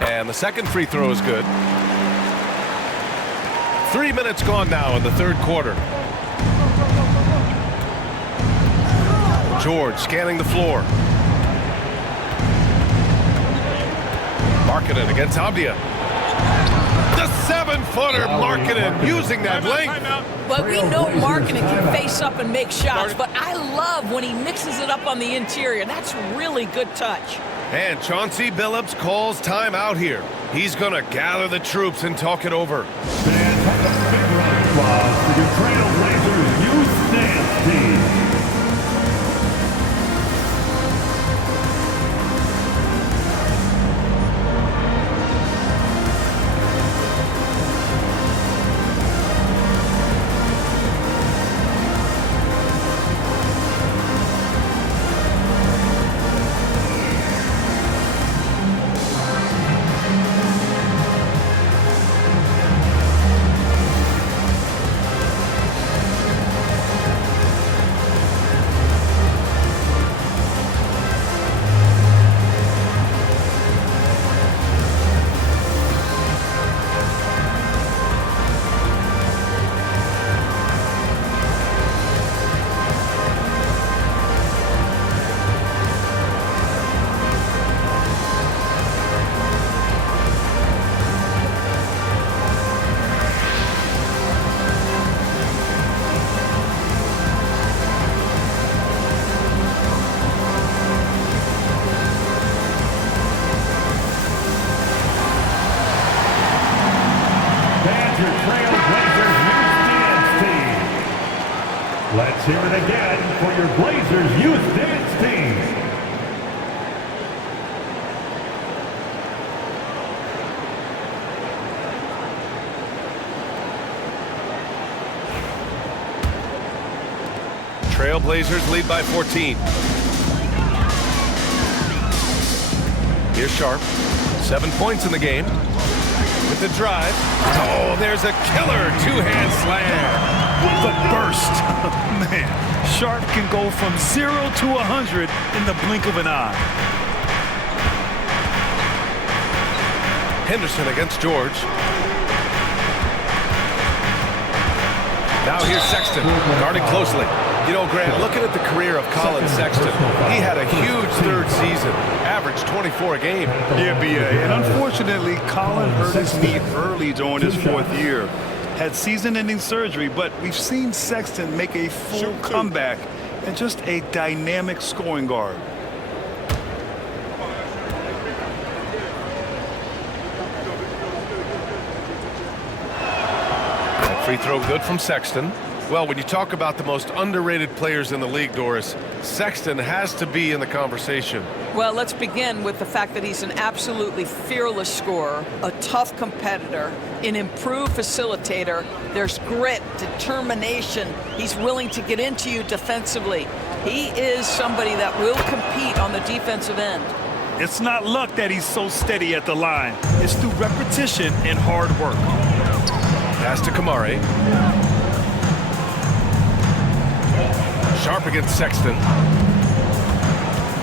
And the second free throw is good. 3 minutes gone now in the third quarter. George scanning the floor. Markkanen against Avdija. The 7-footer, Markkanen using that length. But we know Markkanen can face up and make shots, but I love when he mixes it up on the interior. That's really good touch. And Chauncey Billups calls time out here. He's going to gather the troops and talk it over. Fans have a big round of applause for your Trailblazers youth dance team. riding for your Blazers youth dance team. Trailblazers lead by 14. Here's Sharp. 7 points in the game. With the drive. Oh, there's a killer two-hand slam. The burst. Man, Sharp can go from 0 to 100 in the blink of an eye. Henderson against George. Now here's Sexton, guarding closely. You know, Grant, looking at the career of Colin Sexton, he had a huge third season, averaged 24 a game. Yeah, B.A. And unfortunately, Colin hurt his knee early during his 4th year. Had season-ending surgery, but we've seen Sexton make a full comeback and just a dynamic scoring guard. That free throw good from Sexton. Well, when you talk about the most underrated players in the league, Doris, Sexton has to be in the conversation. Well, let's begin with the fact that he's an absolutely fearless scorer, a tough competitor, an improved facilitator. There's grit, determination. He's willing to get into you defensively. He is somebody that will compete on the defensive end. It's not luck that he's so steady at the line. It's through repetition and hard work. Pass to Kamari. Sharp against Sexton.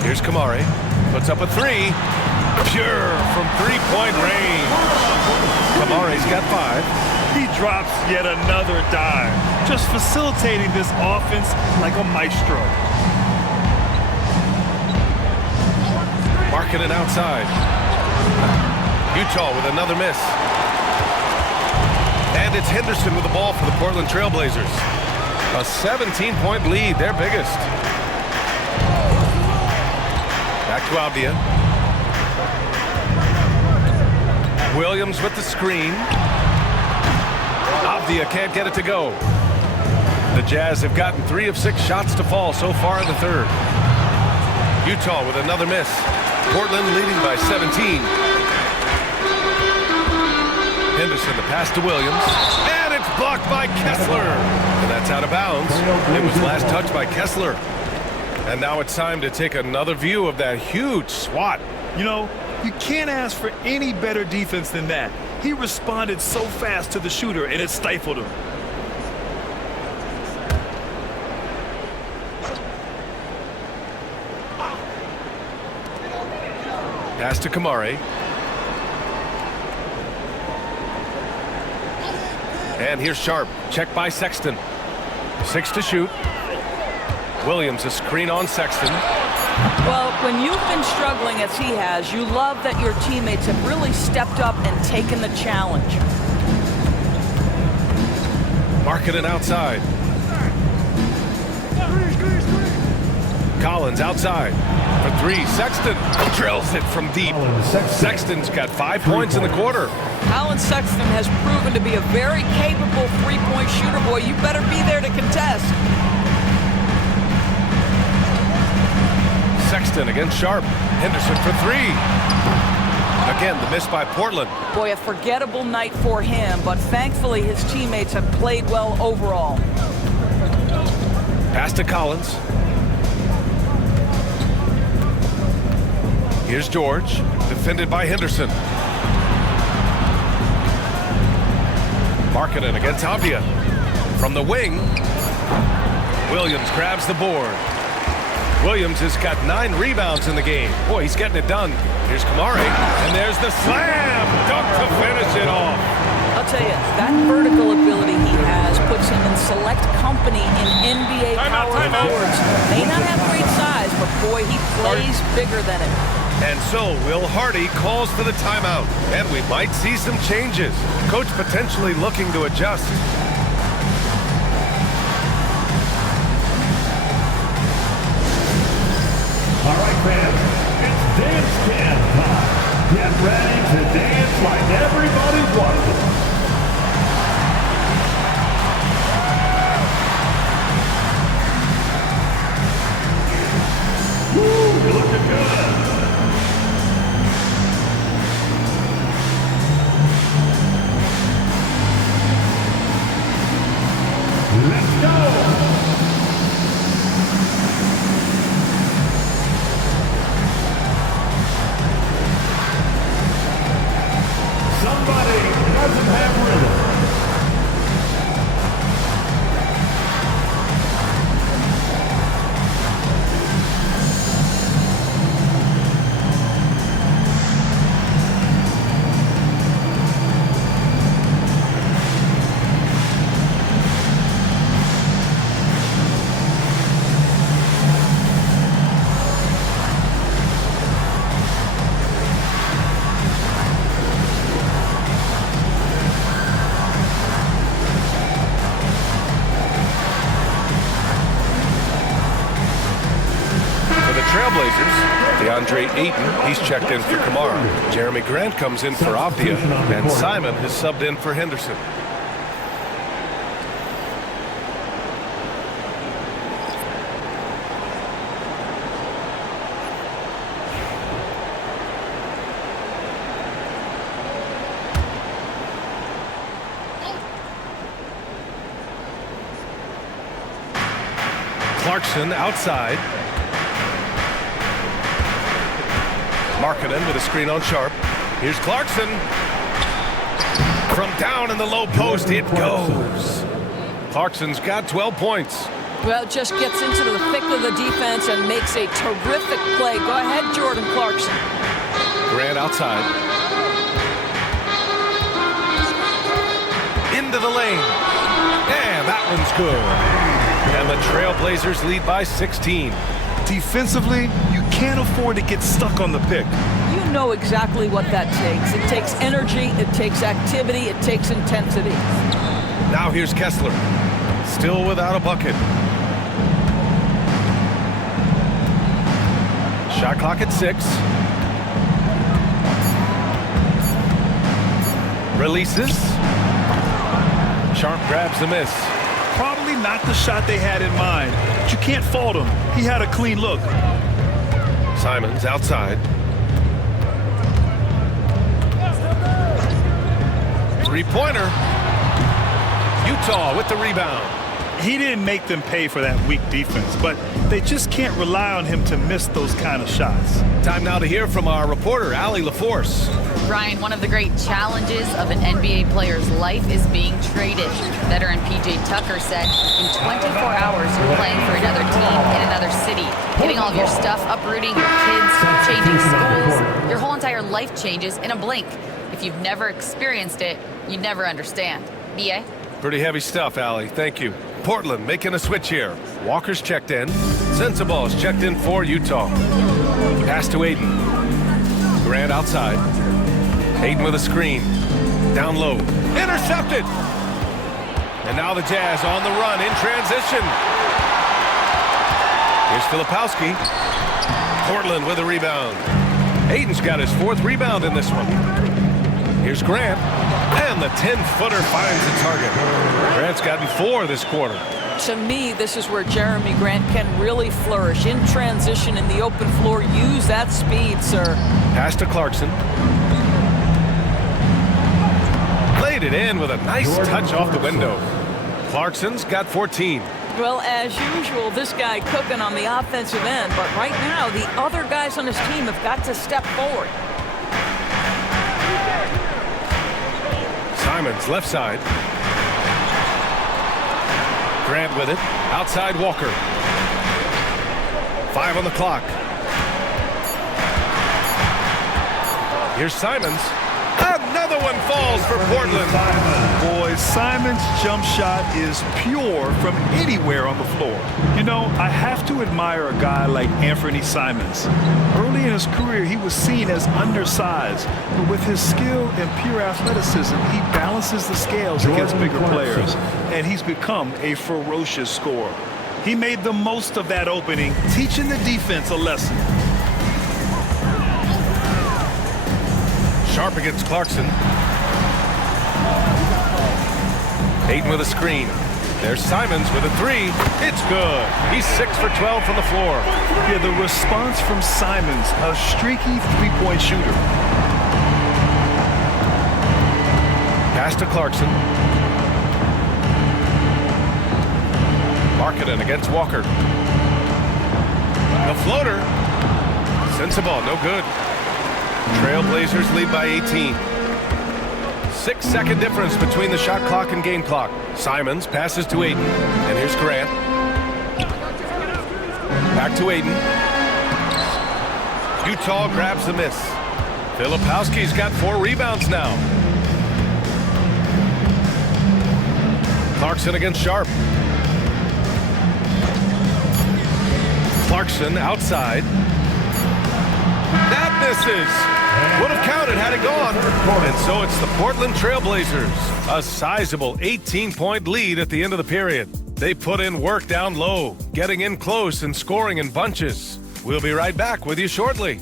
Here's Kamari. Puts up a three. Pure from three-point range. Kamari's got 5. He drops yet another dime, just facilitating this offense like a maestro. Marking it outside. Utah with another miss. And it's Henderson with the ball for the Portland Trailblazers. A 17-point lead, their biggest. Back to Avdia. Williams with the screen. Avdia can't get it to go. The Jazz have gotten 3 of 6 shots to fall so far in the third. Utah with another miss. Portland leading by 17. Henderson, the pass to Williams. And it's blocked by Kessler. And that's out of bounds. It was last touched by Kessler. And now it's time to take another view of that huge swat. You know, you can't ask for any better defense than that. He responded so fast to the shooter, and it stifled him. Pass to Kamari. And here's Sharp. Check by Sexton. 6 to shoot. Williams a screen on Sexton. Well, when you've been struggling as he has, you love that your teammates have really stepped up and taken the challenge. Marking it outside. Collins outside for 3. Sexton drills it from deep. Sexton's got 5 points in the quarter. Colin Sexton has proven to be a very capable three-point shooter. Boy, you better be there to contest. Sexton against Sharp. Henderson for 3. Again, the miss by Portland. Boy, a forgettable night for him, but thankfully his teammates have played well overall. Pass to Collins. Here's George, defended by Henderson. Markkanen against Avdia. From the wing, Williams grabs the board. Williams has got 9 rebounds in the game. Boy, he's getting it done. Here's Kamari, and there's the slam dunk to finish it off. I'll tell you, that vertical ability he has puts him in select company in NBA power forwards. May not have great size, but boy, he plays bigger than it. And so Will Hardy calls for the timeout, and we might see some changes. Coach potentially looking to adjust. All right, fans, it's dance camp time. Get ready to dance like everybody wants it. Let's go. Somebody doesn't have rhythm. Ayton, he's checked in for Kamara. Jeremy Grant comes in for Avdia, and Simon has subbed in for Henderson. Clarkson outside. Markkanen with a screen on Sharp. Here's Clarkson. From down in the low post, it goes. Clarkson's got 12 points. Well, just gets into the thick of the defense and makes a terrific play. Go ahead, Jordan Clarkson. Grant outside. Into the lane. And that one's good. And the Trailblazers lead by 16. Defensively, you can't afford to get stuck on the pick. You know exactly what that takes. It takes energy, it takes activity, it takes intensity. Now here's Kessler, still without a bucket. Shot clock at 6. Releases. Sharp grabs the miss. Probably not the shot they had in mind, but you can't fault him. He had a clean look. Simons outside. Three-pointer. Utah with the rebound. He didn't make them pay for that weak defense, but they just can't rely on him to miss those kind of shots. Time now to hear from our reporter, Allie LaForce. Brian, one of the great challenges of an NBA player's life is being traded. Veteran P.J. Tucker said, in 24 hours, you're playing for another team in another city, getting all of your stuff, uprooting your kids, changing schools. Your whole entire life changes in a blink. If you've never experienced it, you'd never understand. B.A.? Pretty heavy stuff, Allie. Thank you. Portland making a switch here. Walker's checked in. Sensabaugh's checked in for Utah. Pass to Ayton. Grant outside. Ayton with a screen. Down low. Intercepted! And now the Jazz on the run in transition. Here's Filipowski. Portland with a rebound. Ayton's got his 4th rebound in this one. Here's Grant. And the 10-footer finds the target. Grant's gotten 4 this quarter. To me, this is where Jeremy Grant can really flourish. In transition, in the open floor, use that speed, sir. Pass to Clarkson. Played it in with a nice touch off the window. Clarkson's got 14. Well, as usual, this guy cooking on the offensive end, but right now, the other guys on his team have got to step forward. Simons left side. Grant with it. Outside Walker. 5 on the clock. Here's Simons. Another one falls for Portland. Boy, Simons' jump shot is pure from anywhere on the floor. You know, I have to admire a guy like Anthony Simons. Early in his career, he was seen as undersized, but with his skill and pure athleticism, he balances the scales against bigger players, and he's become a ferocious scorer. He made the most of that opening, teaching the defense a lesson. Sharp against Clarkson. Ayton with a screen. There's Simons with a three. It's good. He's 6 for 12 from the floor. Yeah, the response from Simons, a streaky three-point shooter. Pass to Clarkson. Markkanen against Walker. The floater. Sensible, no good. Trailblazers lead by 18. 6-second difference between the shot clock and game clock. Simons passes to Ayton. And here's Grant. Back to Ayton. Utah grabs the miss. Filipowski's got 4 rebounds now. Clarkson against Sharp. Clarkson outside. That misses. Would have counted had it gone. And so it's the Portland Trailblazers. A sizable 18-point lead at the end of the period. They put in work down low, getting in close and scoring in bunches. We'll be right back with you shortly.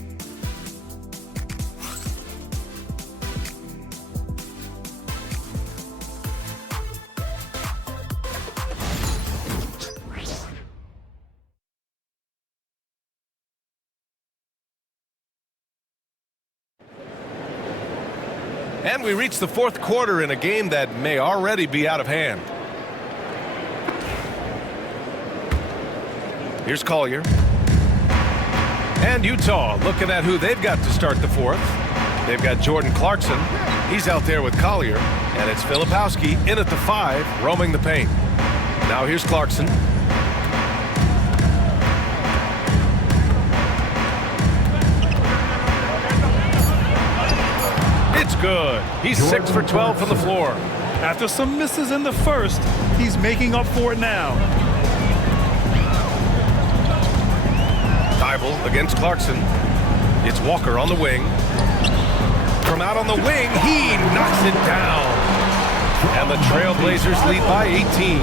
And we reach the fourth quarter in a game that may already be out of hand. Here's Collier. And Utah looking at who they've got to start the fourth. They've got Jordan Clarkson. He's out there with Collier. And it's Filipowski in at the 5, roaming the paint. Now here's Clarkson. It's good. He's 6 for 12 from the floor. After some misses in the first, he's making up for it now. Thibault against Clarkson. It's Walker on the wing. From out on the wing, he knocks it down. And the Trailblazers lead by 18.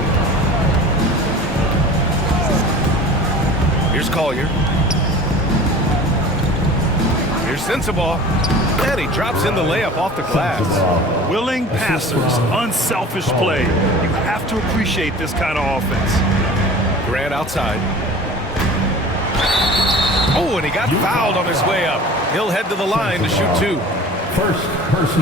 Here's Collier. Here's Sensible. And he drops in the layup off the glass. Willing passers, unselfish play. You have to appreciate this kind of offense. Grant outside. Oh, and he got fouled on his way up. He'll head to the line to shoot 2.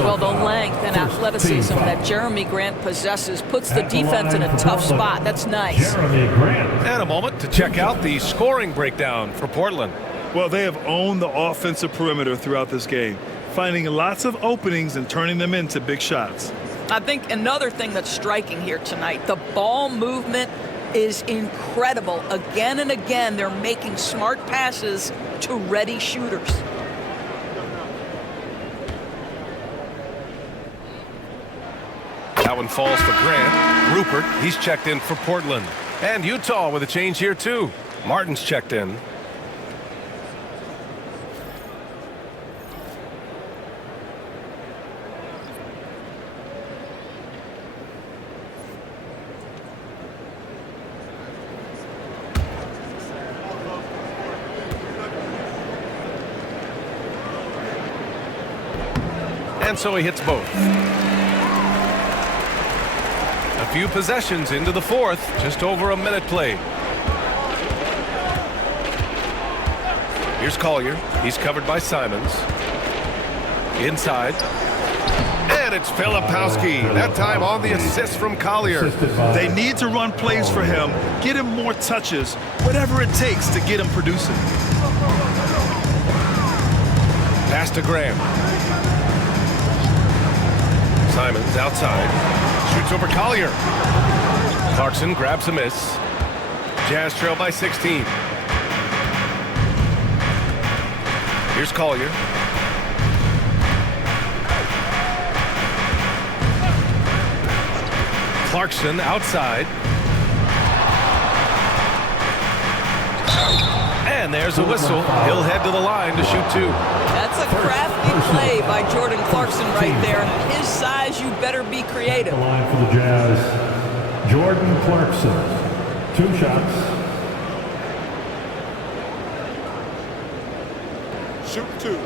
Well, the length and athleticism that Jeremy Grant possesses puts the defense in a tough spot. That's nice. And a moment to check out the scoring breakdown for Portland. Well, they have owned the offensive perimeter throughout this game, finding lots of openings and turning them into big shots. I think another thing that's striking here tonight, the ball movement is incredible. Again and again, they're making smart passes to ready shooters. That one falls for Grant. Rupert, he's checked in for Portland. And Utah with a change here too. Martin's checked in. And so he hits both. A few possessions into the fourth, just over a minute played. Here's Collier. He's covered by Simons. Inside. And it's Filipowski. That time on the assist from Collier. They need to run plays for him, get him more touches, whatever it takes to get him producing. Pass to Graham. Simons outside. Shoots over Collier. Clarkson grabs a miss. Jazz trail by 16. Here's Collier. Clarkson outside. And there's a whistle. He'll head to the line to shoot 2. That's a crafty play by Jordan Clarkson right there. His size, you better be creative. The line for the Jazz, Jordan Clarkson. 2 shots. Shoot 2.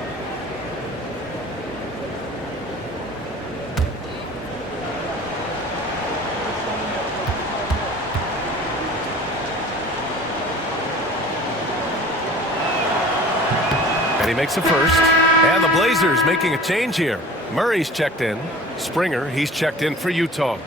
And he makes a first. And the Blazers making a change here. Murray's checked in. Springer, he's checked in for Utah.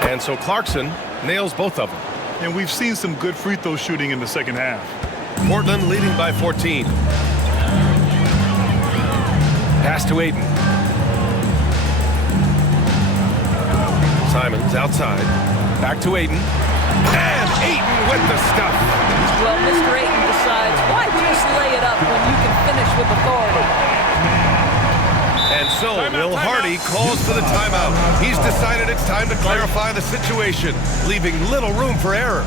And so Clarkson nails both of them. And we've seen some good free throw shooting in the second half. Portland leading by 14. Pass to Ayton. Simons outside. Back to Ayton. And Ayton with the stuff. Well, Mr. Ayton decides, why just lay it up when you can finish with authority? And so Will Hardy calls for the timeout. He's decided it's time to clarify the situation, leaving little room for error.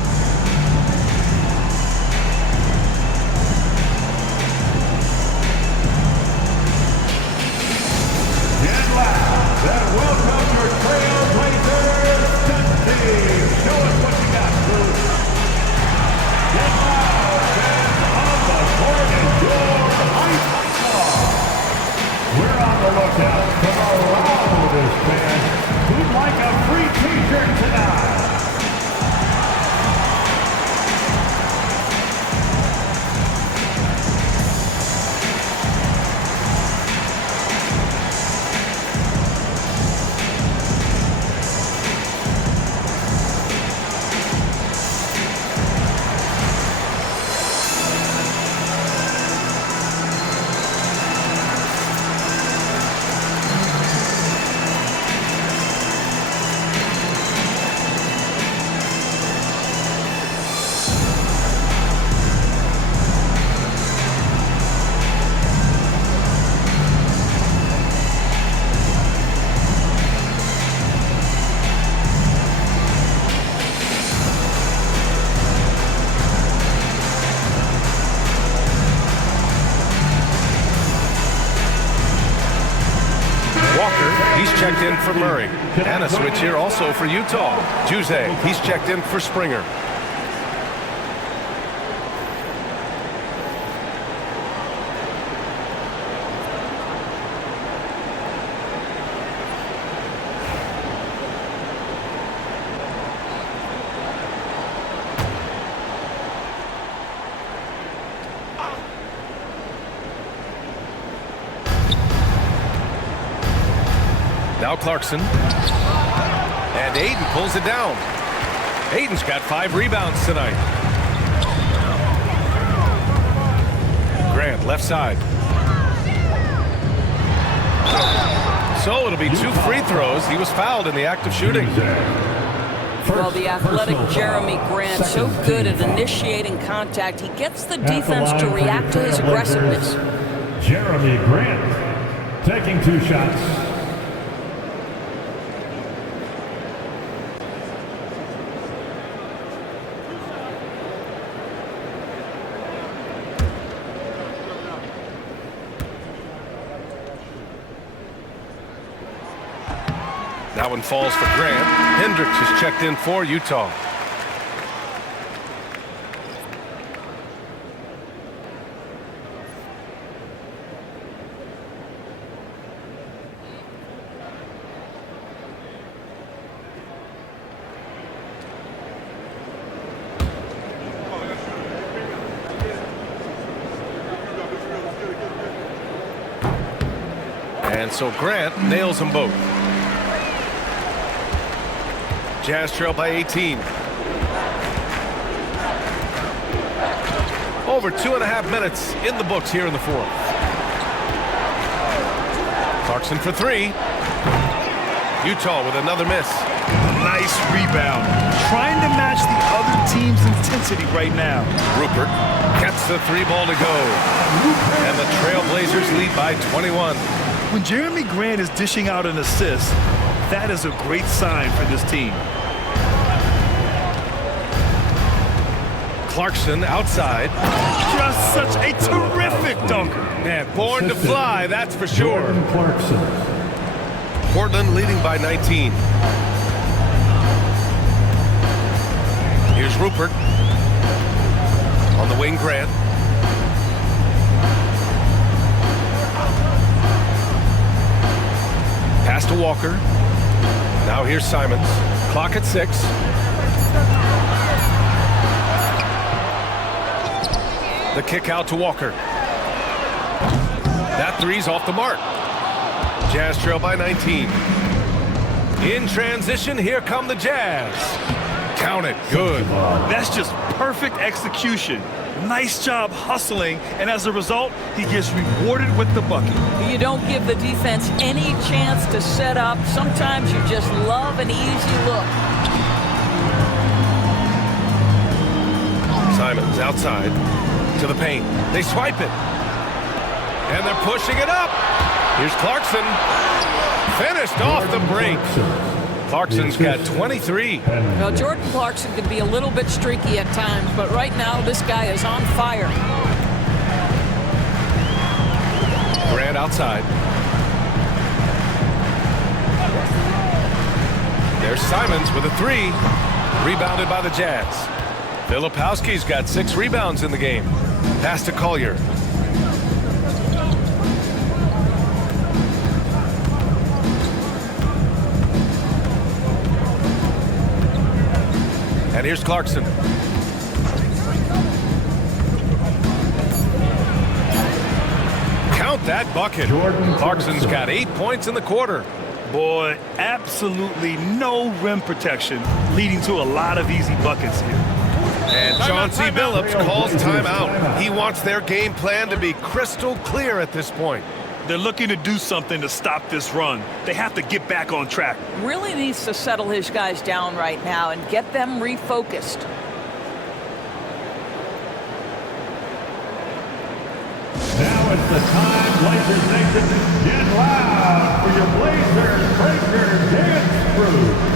Get loud and welcome your Trailblazers to show us what you got, Bruce. Get loud and on the court is your ice ball. We're on the lookout for the loudest fans who'd like a free t-shirt tonight. He's checked in for Murray. And a switch here also for Utah. Juzay, he's checked in for Springer. Now Clarkson. And Ayton pulls it down. Ayton's got 5 rebounds tonight. Grant, left side. So it'll be 2 free throws. He was fouled in the act of shooting. Well, the athletic Jeremy Grant, so good at initiating contact. He gets the defense to react to his aggressiveness. Jeremy Grant taking 2 shots. That one falls for Grant. Hendricks is checked in for Utah. And so Grant nails them both. Jazz trail by 18. Over 2.5 minutes in the books here in the fourth. Clarkson for 3. Utah with another miss. Nice rebound. Trying to match the other team's intensity right now. Rupert gets the 3 ball to go. And the Trailblazers lead by 21. When Jeremy Grant is dishing out an assist, that is a great sign for this team. Clarkson outside. Just such a terrific dunker. Man, born to fly, that's for sure. Jordan Clarkson. Portland leading by 19. Here's Rupert. On the wing, Grant. Pass to Walker. Now here's Simons. Clock at 6. The kick out to Walker. That three's off the mark. Jazz trail by 19. In transition, here come the Jazz. Count it. Good. That's just perfect execution. Nice job hustling, and as a result, he gets rewarded with the bucket. You don't give the defense any chance to set up. Sometimes you just love an easy look. Simons outside to the paint. They swipe it. And they're pushing it up. Here's Clarkson. Finished off the break. Clarkson's got 23. Well, Jordan Clarkson can be a little bit streaky at times, but right now this guy is on fire. Grant outside. There's Simons with a 3. Rebounded by the Jazz. Filipowski's got 6 rebounds in the game. Pass to Collier. And here's Clarkson. Count that bucket. Clarkson's got 8 points in the quarter. Boy, absolutely no rim protection, leading to a lot of easy buckets here. And Chauncey Billups calls timeout. He wants their game plan to be crystal clear at this point. They're looking to do something to stop this run. They have to get back on track. Really needs to settle his guys down right now and get them refocused. Now it's the time, Blazers Nation, get loud for your Blazers Breakers Dance Crew.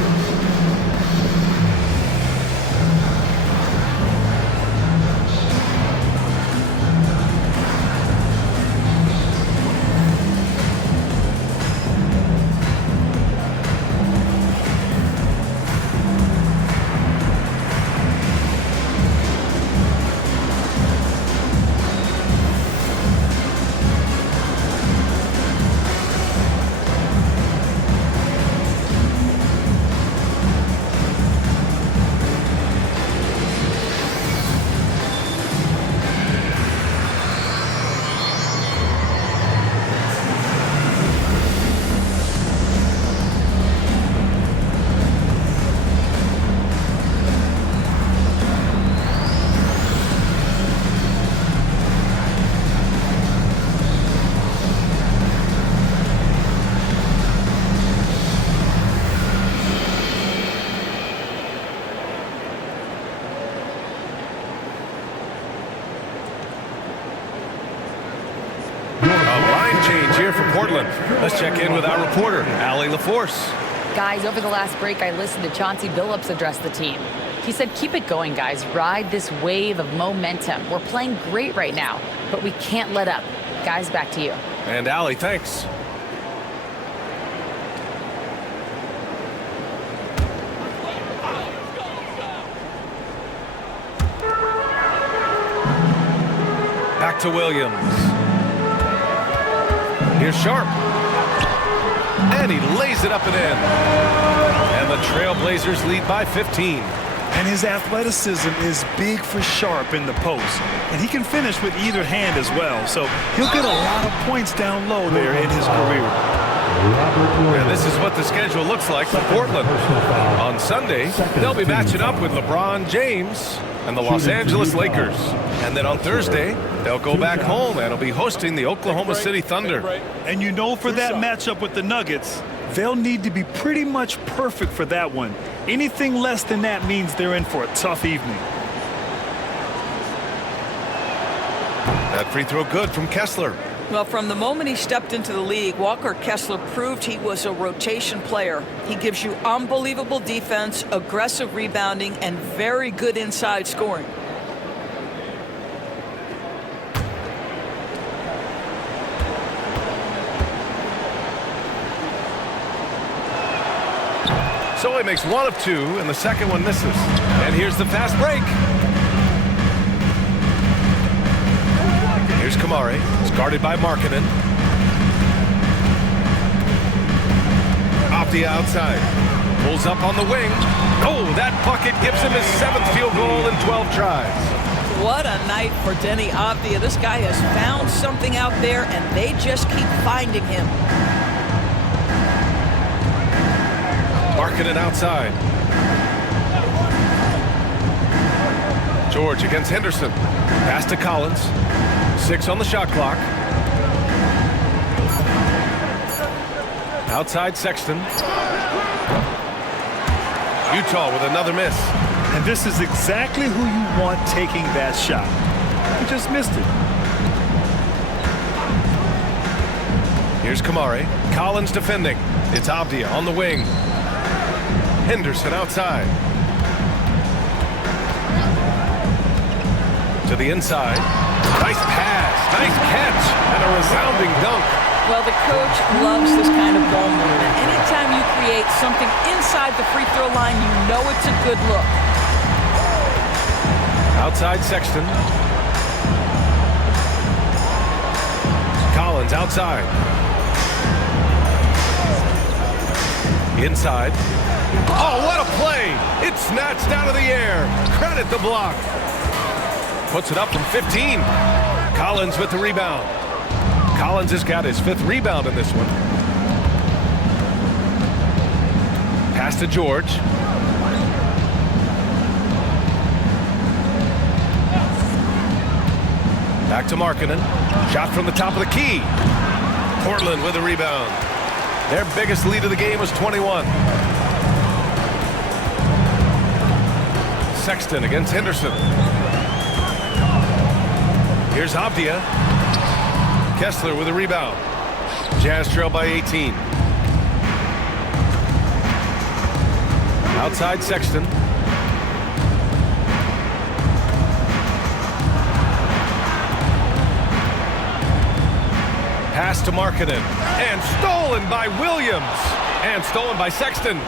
Here for Portland. Let's check in with our reporter, Allie LaForce. Guys, over the last break, I listened to Chauncey Billups address the team. He said, keep it going, guys. Ride this wave of momentum. We're playing great right now, but we can't let up. Guys, back to you. And Allie, thanks. Back to Williams. Here's Sharp. And he lays it up and in. And the Trailblazers lead by 15. And his athleticism is big for Sharp in the post. And he can finish with either hand as well. So he'll get a lot of points down low there in his career. And this is what the schedule looks like for Portland. On Sunday, they'll be matching up with LeBron James and the Los Angeles Lakers. And then on Thursday, they'll go back home and will be hosting the Oklahoma City Thunder. And you know, for that matchup with the Nuggets, they'll need to be pretty much perfect for that one. Anything less than that means they're in for a tough evening. That free throw good from Kessler. Well, from the moment he stepped into the league, Walker Kessler proved he was a rotation player. He gives you unbelievable defense, aggressive rebounding, and very good inside scoring. So he makes one of two, and the second one misses. And here's the fast break. Here's Kamari. It's guarded by Markkanen. Off the outside. Pulls up on the wing. Oh, that bucket gives him his 7th field goal in 12 tries. What a night for Denny Avdia. This guy has found something out there, and they just keep finding him. Markkanen outside. George against Henderson. Pass to Collins. 6 on the shot clock. Outside Sexton. Utah with another miss. And this is exactly who you want taking that shot. He just missed it. Here's Kamari. Collins defending. It's Avdia on the wing. Henderson outside. To the inside. Nice pass. Nice catch. And a resounding dunk. Well, the coach loves this kind of ball movement. Anytime you create something inside the free throw line, you know it's a good look. Outside Sexton. Collins outside. Inside. Oh, what a play! It's snatched out of the air. Credit the block. Puts it up from 15. Collins with the rebound. Collins has got his 5th rebound in this one. Pass to George. Back to Markkanen. Shot from the top of the key. Portland with the rebound. Their biggest lead of the game was 21. Sexton against Henderson. Here's Avdia. Kessler with a rebound. Jazz trail by 18. Outside Sexton. Pass to Markkanen. And stolen by Williams. And stolen by Sexton.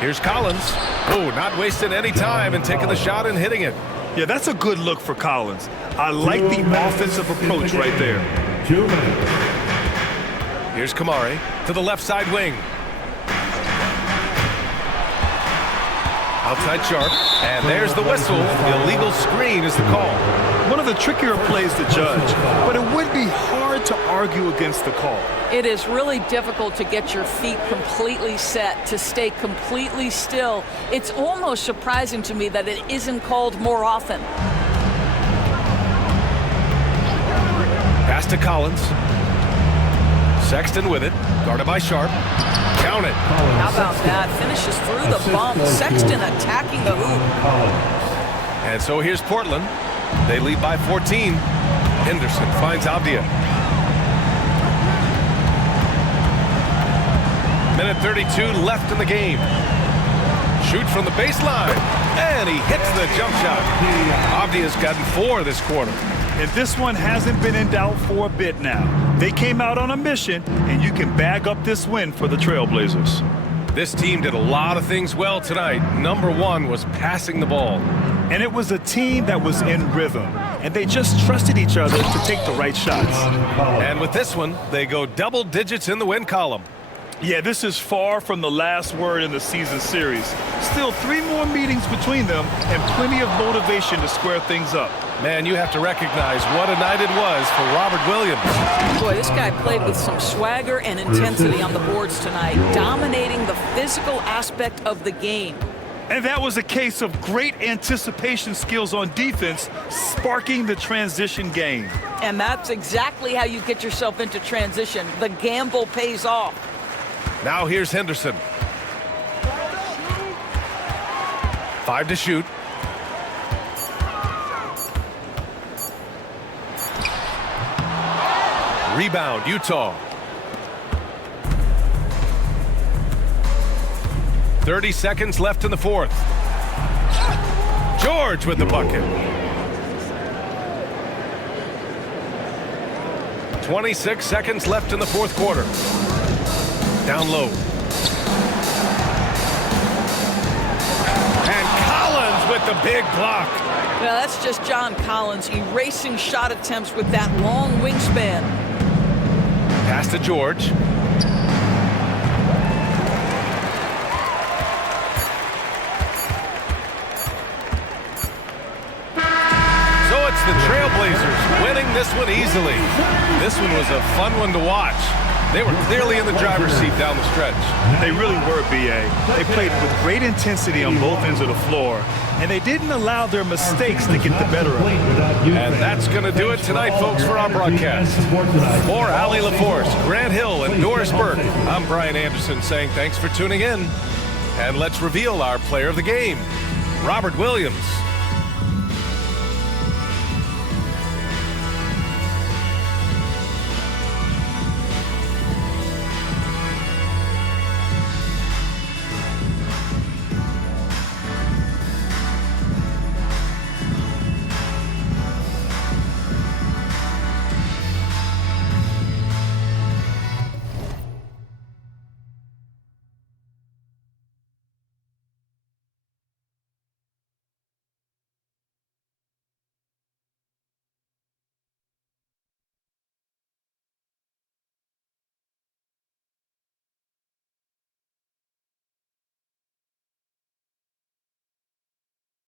Here's Collins. Oh, not wasting any time and taking the shot and hitting it. Yeah, that's a good look for Collins. I like the offensive approach right there. Here's Kamari to the left side wing. Outside Sharp. And there's the whistle. The illegal screen is the call. One of the trickier plays to judge, but it would be hard to argue against the call. It is really difficult to get your feet completely set, to stay completely still. It's almost surprising to me that it isn't called more often. Pass to Collins. Sexton with it. Guarded by Sharp. Count it. How about that? Finishes through the bump. Sexton attacking the hoop. And so here's Portland. They lead by 14. Henderson finds Avdia. Minute 32 left in the game. Shoot from the baseline. And he hits the jump shot. Avdia's gotten 4 this quarter. And this one hasn't been in doubt for a bit now. They came out on a mission, and you can bag up this win for the Trailblazers. This team did a lot of things well tonight. Number 1 was passing the ball. And it was a team that was in rhythm, and they just trusted each other to take the right shots. And with this one, they go double digits in the win column. Yeah, this is far from the last word in the season series. Still 3 more meetings between them and plenty of motivation to square things up. Man, you have to recognize what a night it was for Robert Williams. Boy, this guy played with some swagger and intensity on the boards tonight, dominating the physical aspect of the game. And that was a case of great anticipation skills on defense, sparking the transition game. And that's exactly how you get yourself into transition. The gamble pays off. Now here's Henderson. 5 to shoot. Rebound, Utah. 30 seconds left in the 4th. George with the bucket. 26 seconds left in the 4th quarter. Down low. with the big block. Now that's just John Collins erasing shot attempts with that long wingspan. Pass to George. So it's the Trailblazers winning this one easily. This one was a fun one to watch. They were clearly in the driver's seat down the stretch. They really were, B.A. They played with great intensity on both ends of the floor, and they didn't allow their mistakes to get the better of them. And that's going to do it tonight, folks, for our broadcast. For Allie LaForce, Grant Hill, and Doris Burke, I'm Brian Anderson saying thanks for tuning in. And let's reveal our player of the game, Robert Williams.